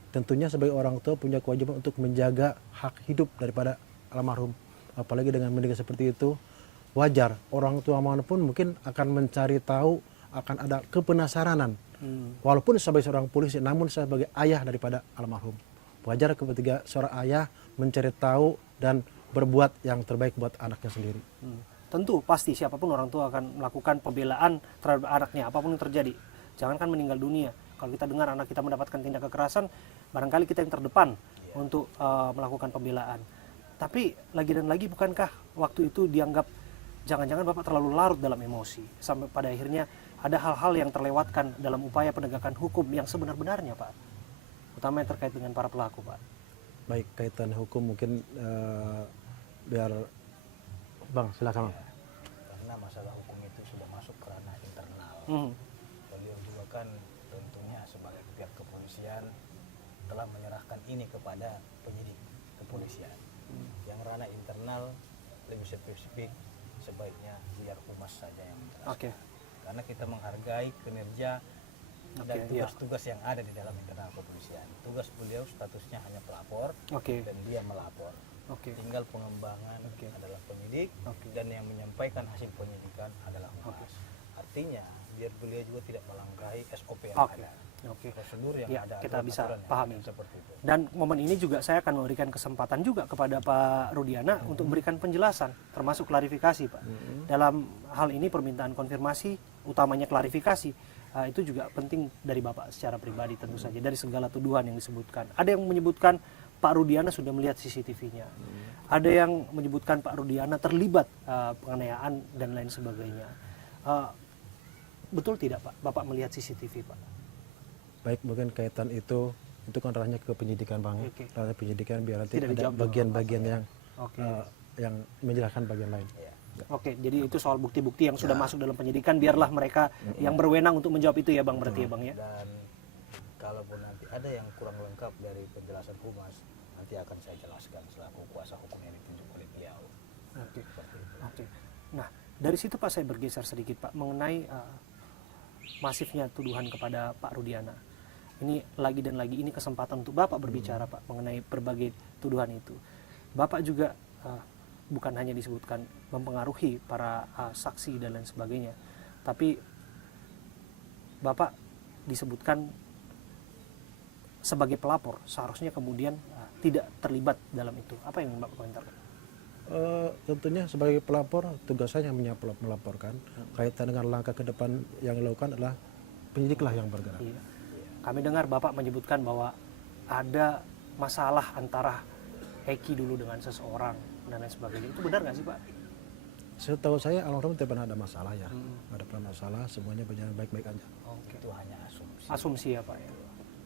Tentunya sebagai orang tua punya kewajiban untuk menjaga hak hidup daripada almarhum. Apalagi dengan meninggal seperti itu, wajar orang tua manapun mungkin akan mencari tahu, akan ada kepenasaranan. Walaupun sebagai seorang polisi, namun saya sebagai ayah daripada almarhum. Wajar ketika seorang ayah mencari tahu dan berbuat yang terbaik buat anaknya sendiri. Tentu pasti siapapun orang tua akan melakukan pembelaan terhadap anaknya, apapun yang terjadi. Jangankan meninggal dunia, kalau kita dengar anak kita mendapatkan tindak kekerasan, barangkali kita yang terdepan untuk melakukan pembelaan. Tapi lagi dan lagi bukankah waktu itu dianggap jangan-jangan Bapak terlalu larut dalam emosi sampai pada akhirnya ada hal-hal yang terlewatkan dalam upaya penegakan hukum yang sebenar-benarnya Pak, utama yang terkait dengan para pelaku Pak. Baik, kaitan hukum mungkin biar Bang silakan. Bang. Karena masalah hukum itu sudah masuk ke ranah internal. Beliau juga kan tentunya sebagai pihak kepolisian telah menyerahkan ini kepada penyidik kepolisian. Yang ranah internal lebih spesifik sebaiknya biar humas saja yang menjelaskan. Oke. Karena kita menghargai kinerja dan tugas-tugas yang ada di dalam internal kepolisian. Tugas beliau statusnya hanya pelapor dan dia melapor. Tinggal pengembangan adalah penyidik dan yang menyampaikan hasil penyidikan adalah humas. Artinya biar beliau juga tidak melangkahi SOP yang ada. Prosedur yang ada. Kita bisa pahami seperti itu. Dan momen ini juga saya akan memberikan kesempatan juga kepada Pak Rudiana untuk memberikan penjelasan, termasuk klarifikasi Pak. Dalam hal ini permintaan konfirmasi, utamanya klarifikasi, itu juga penting dari Bapak secara pribadi tentu saja, dari segala tuduhan yang disebutkan. Ada yang menyebutkan Pak Rudiana sudah melihat CCTV-nya. Ada yang menyebutkan Pak Rudiana terlibat penganiayaan dan lain sebagainya. Betul tidak Pak, Bapak melihat CCTV Pak? Baik, mungkin kaitan itu kan ranahnya ke penyidikan Bang. Ranah penyidikan biar nanti Tidak ada dijawab bagian-bagian yang menjelaskan bagian lain. Jadi itu soal bukti-bukti yang sudah masuk dalam penyidikan, biarlah mereka yang berwenang untuk menjawab itu ya Bang, berarti ya Bang ya. Dan kalaupun nanti ada yang kurang lengkap dari penjelasan humas, nanti akan saya jelaskan selaku kuasa hukum yang ditunjuk oleh beliau. Nah, dari situ Pak saya bergeser sedikit Pak mengenai masifnya tuduhan kepada Pak Rudiana. Ini lagi dan lagi ini kesempatan untuk Bapak berbicara Pak mengenai berbagai tuduhan itu. Bapak juga bukan hanya disebutkan mempengaruhi para saksi dan lain sebagainya, tapi Bapak disebutkan sebagai pelapor, seharusnya kemudian tidak terlibat dalam itu. Apa yang Bapak komentarkan? Tentunya sebagai pelapor tugas saya hanya melaporkan. Kaitan dengan langkah ke depan yang dilakukan adalah penyidiklah yang bergerak. Iya. Kami dengar Bapak menyebutkan bahwa ada masalah antara Eki dulu dengan seseorang dan lain sebagainya. Itu benar nggak sih Pak? Setahu saya almarhum tidak pernah ada masalah ya. Ada pernah masalah, semuanya berjalan baik-baik aja. Itu hanya asumsi. Asumsi ya Pak ya.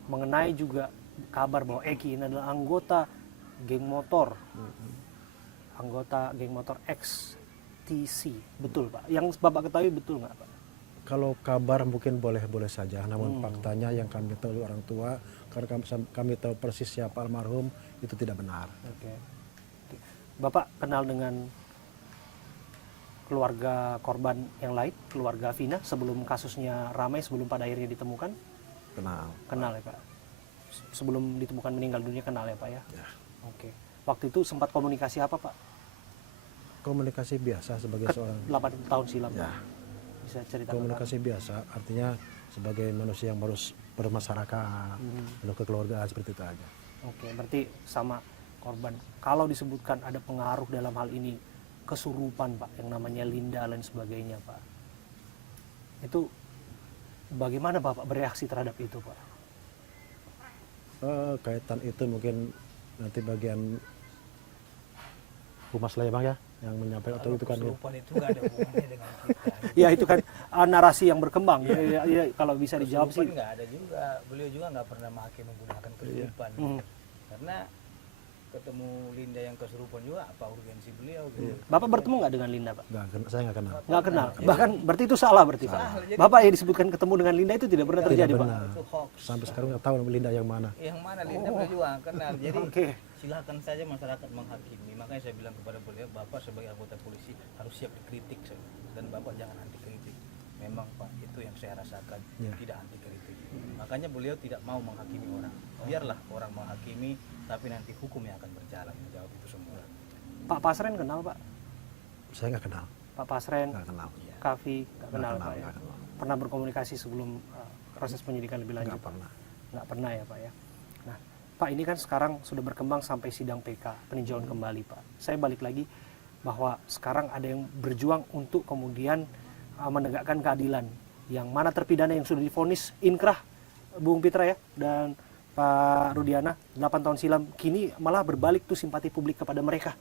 Mengenai juga kabar bahwa Eki ini adalah anggota geng motor. Anggota geng motor XTC. Betul Pak? Yang Bapak ketahui betul nggak Pak? Kalau kabar mungkin boleh-boleh saja, namun faktanya yang kami tahu orang tua, karena kami tahu persis siapa almarhum, itu tidak benar. Bapak kenal dengan keluarga korban yang lain, keluarga Vina, sebelum kasusnya ramai, sebelum pada akhirnya ditemukan? Kenal ya Pak? Sebelum ditemukan meninggal dunia kenal ya Pak ya? Waktu itu sempat komunikasi apa Pak? Komunikasi biasa sebagai seorang 8 tahun silam Pak? Bisa ceritakan? Komunikasi biasa, artinya sebagai manusia yang harus bermasyarakat, lalu kekeluargaan seperti itu aja. Berarti sama korban. Kalau disebutkan ada pengaruh dalam hal ini, kesurupan Pak, yang namanya Linda dan sebagainya Pak, itu bagaimana Bapak bereaksi terhadap itu Pak? Kaitan itu mungkin nanti bagian humas lah ya Bang ya, yang menyampaikan atau itu kan kesurupan itu nggak ada hubungannya dengan kita. Ya itu kan narasi yang berkembang. Ya, kalau bisa dijawab sih. Nggak ada juga. Beliau juga nggak pernah menghakimi menggunakan kesurupan. Karena ketemu Linda yang kesurupan juga apa urgensi beliau gitu. Bapak bertemu nggak dengan Linda Pak? Saya nggak kenal. Nggak kenal. Bahkan berarti itu salah berarti Pak. Bapak yang disebutkan ketemu dengan Linda itu tidak pernah terjadi Pak. Itu hoax. Sampai sekarang nggak tahu Linda yang mana. Yang mana Linda beliau juga nggak kenal. Jadi silakan saja masyarakat menghakimi. Makanya saya bilang kepada beliau, Bapak sebagai anggota polisi harus siap dikritik dan Bapak jangan anti kritik. Memang Pak, itu yang saya rasakan, tidak anti kritik. Makanya beliau tidak mau menghakimi orang. Biarlah orang menghakimi, tapi nanti hukum yang akan berjalan menjawab itu semua. Pak Pasren kenal Pak? Saya nggak kenal. Pak Pasren, Nggak kenal. Kavi nggak kenal Pak ya? Nggak kenal. Pernah berkomunikasi sebelum proses penyidikan lebih lanjut? Nggak pernah ya Pak ya. Nah Pak, ini kan sekarang sudah berkembang sampai sidang PK, peninjauan kembali Pak. Saya balik lagi bahwa sekarang ada yang berjuang untuk kemudian menegakkan keadilan, yang mana terpidana yang sudah divonis inkrah Bung Pitra ya, dan Pak Rudiana, 8 tahun silam, kini malah berbalik tuh simpati publik kepada mereka.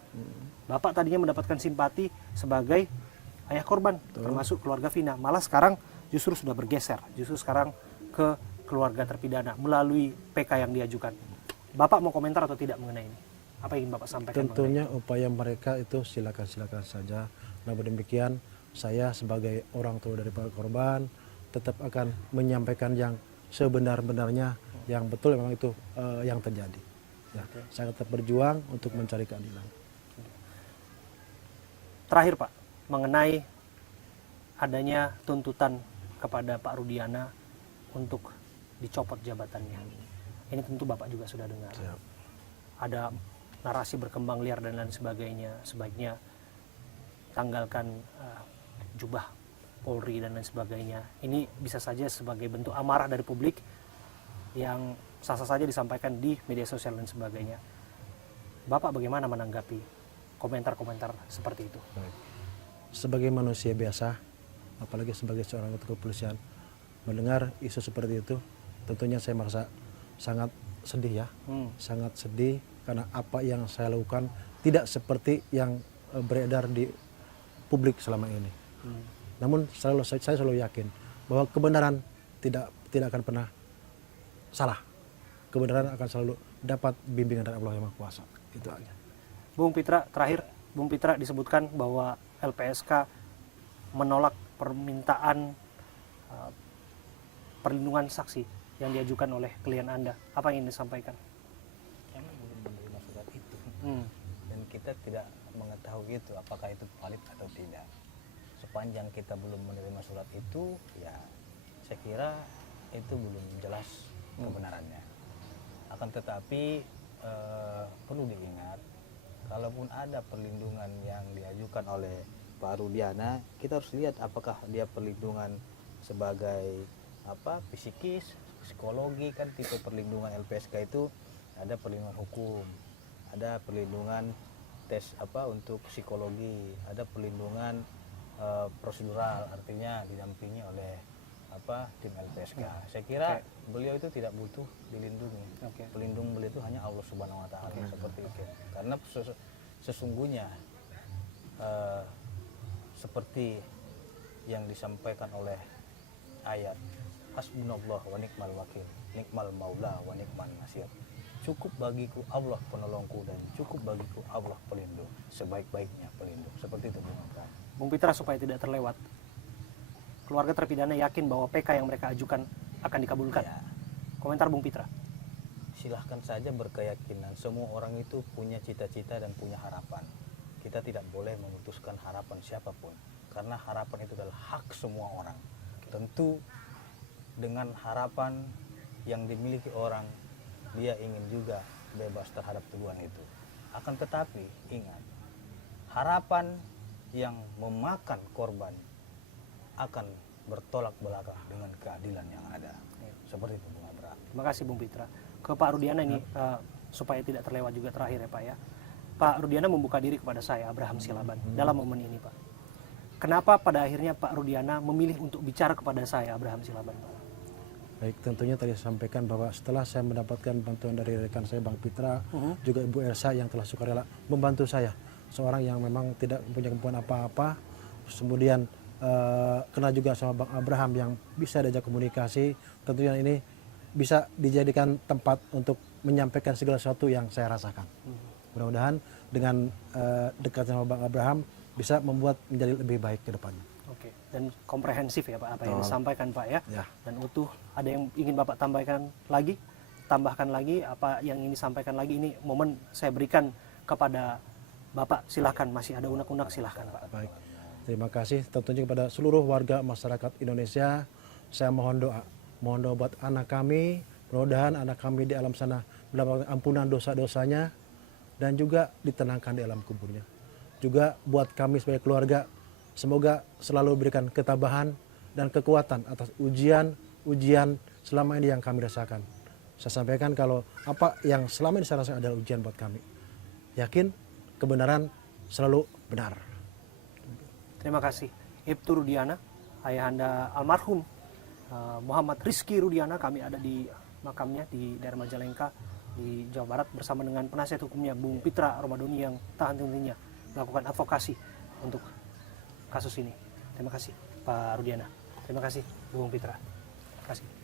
Bapak tadinya mendapatkan simpati sebagai ayah korban, termasuk keluarga Vina. Malah sekarang justru sudah bergeser, justru sekarang ke keluarga terpidana melalui PK yang diajukan. Bapak mau komentar atau tidak mengenai ini? Apa yang ingin Bapak sampaikan? Tentunya upaya mereka itu silakan saja. Namun demikian, saya sebagai orang tua dari para korban tetap akan menyampaikan yang sebenar-benarnya, yang betul memang itu yang terjadi. Ya, saya tetap berjuang untuk mencari keadilan. Terakhir Pak, mengenai adanya tuntutan kepada Pak Rudiana untuk dicopot jabatannya. Ini tentu Bapak juga sudah dengar. Siap. Ada narasi berkembang liar dan lain sebagainya, sebaiknya tanggalkan jubah Polri dan lain sebagainya. Ini bisa saja sebagai bentuk amarah dari publik yang sah-sah saja disampaikan di media sosial dan sebagainya. Bapak bagaimana menanggapi komentar-komentar seperti itu? Baik. Sebagai manusia biasa, apalagi sebagai seorang anggota kepolisian, mendengar isu seperti itu, tentunya saya merasa sangat sedih ya, sangat sedih karena apa yang saya lakukan tidak seperti yang beredar di publik selama ini. Namun saya selalu yakin bahwa kebenaran tidak akan pernah salah. Kebenaran akan selalu dapat bimbingan dari Allah yang Maha Kuasa. Itu aja. Bung Pitra, terakhir, Bung Pitra disebutkan bahwa LPSK menolak permintaan perlindungan saksi yang diajukan oleh klien Anda. Apa yang ingin disampaikan? Kami belum menerima surat itu. Dan kita tidak mengetahui itu apakah itu valid atau tidak. Sepanjang kita belum menerima surat itu, ya saya kira itu belum jelas kebenarannya. Akan tetapi perlu diingat, kalaupun ada perlindungan yang diajukan oleh Pak Rudiana, kita harus lihat apakah dia perlindungan sebagai psikis, psikologi. Kan tipe perlindungan LPSK itu ada perlindungan hukum, ada perlindungan tes untuk psikologi, ada perlindungan prosedural, artinya didampingi oleh tim LPSK. Saya kira beliau itu tidak butuh dilindungi. Pelindung beliau itu hanya Allah Subhanahu Wa Taala, seperti itu. Karena sesungguhnya seperti yang disampaikan oleh ayat Hasbunallah wa ni'mal wakil, nikmal maula wa ni'man nasir. Cukup bagiku Allah penolongku dan cukup bagiku Allah pelindung, sebaik-baiknya pelindung. Seperti itu Bung Pitra, supaya tidak terlewat, keluarga terpidana yakin bahwa PK yang mereka ajukan akan dikabulkan. Ya. Komentar Bung Pitra. Silahkan saja berkeyakinan. Semua orang itu punya cita-cita dan punya harapan. Kita tidak boleh memutuskan harapan siapapun, karena harapan itu adalah hak semua orang. Tentu dengan harapan yang dimiliki orang, dia ingin juga bebas terhadap tuduhan itu. Akan tetapi ingat, harapan yang memakan korban akan bertolak belakang dengan keadilan yang ada. Seperti itu Bung Abraham. Terima kasih Bung Pitra. Ke Pak Rudiana ini, supaya tidak terlewat juga terakhir ya Pak ya. Pak Rudiana membuka diri kepada saya, Abraham Silaban, dalam momen ini Pak. Kenapa pada akhirnya Pak Rudiana memilih untuk bicara kepada saya, Abraham Silaban Pak? Baik, tentunya tadi saya sampaikan bahwa setelah saya mendapatkan bantuan dari rekan saya Bang Pitra, juga Ibu Elsa yang telah sukarela membantu saya, seorang yang memang tidak punya kemampuan apa-apa, kemudian kena juga sama Bang Abraham yang bisa diajak komunikasi, tentunya ini bisa dijadikan tempat untuk menyampaikan segala sesuatu yang saya rasakan. Mudah-mudahan dengan dekat sama Bang Abraham bisa membuat menjadi lebih baik ke depannya. Oke, dan komprehensif ya Pak apa yang disampaikan Pak ya, Ya. dan utuh. Ada yang ingin Bapak tambahkan lagi apa yang ingin disampaikan lagi? Ini momen saya berikan kepada Bapak, silahkan, masih ada unek-unek, silahkan Pak. Baik, terima kasih tentunya kepada seluruh warga masyarakat Indonesia. Saya mohon doa buat anak kami, mudah-mudahan anak kami di alam sana mendapatkan ampunan dosa-dosanya dan juga ditenangkan di alam kuburnya. Juga buat kami sebagai keluarga, semoga selalu berikan ketabahan dan kekuatan atas ujian selama ini yang kami rasakan. Saya sampaikan kalau apa yang selama ini saya rasakan adalah ujian buat kami. Yakin kebenaran selalu benar. Terima kasih. Ibtu Rudiana, ayahanda almarhum Muhammad Rizky Rudiana. Kami ada di makamnya di daerah Majalengka di Jawa Barat bersama dengan penasihat hukumnya Bung Pitra Romadoni yang tak henti-hentinya melakukan advokasi untuk kasus ini. Terima kasih Pak Rudiana. Terima kasih Bung Pitra. Terima kasih.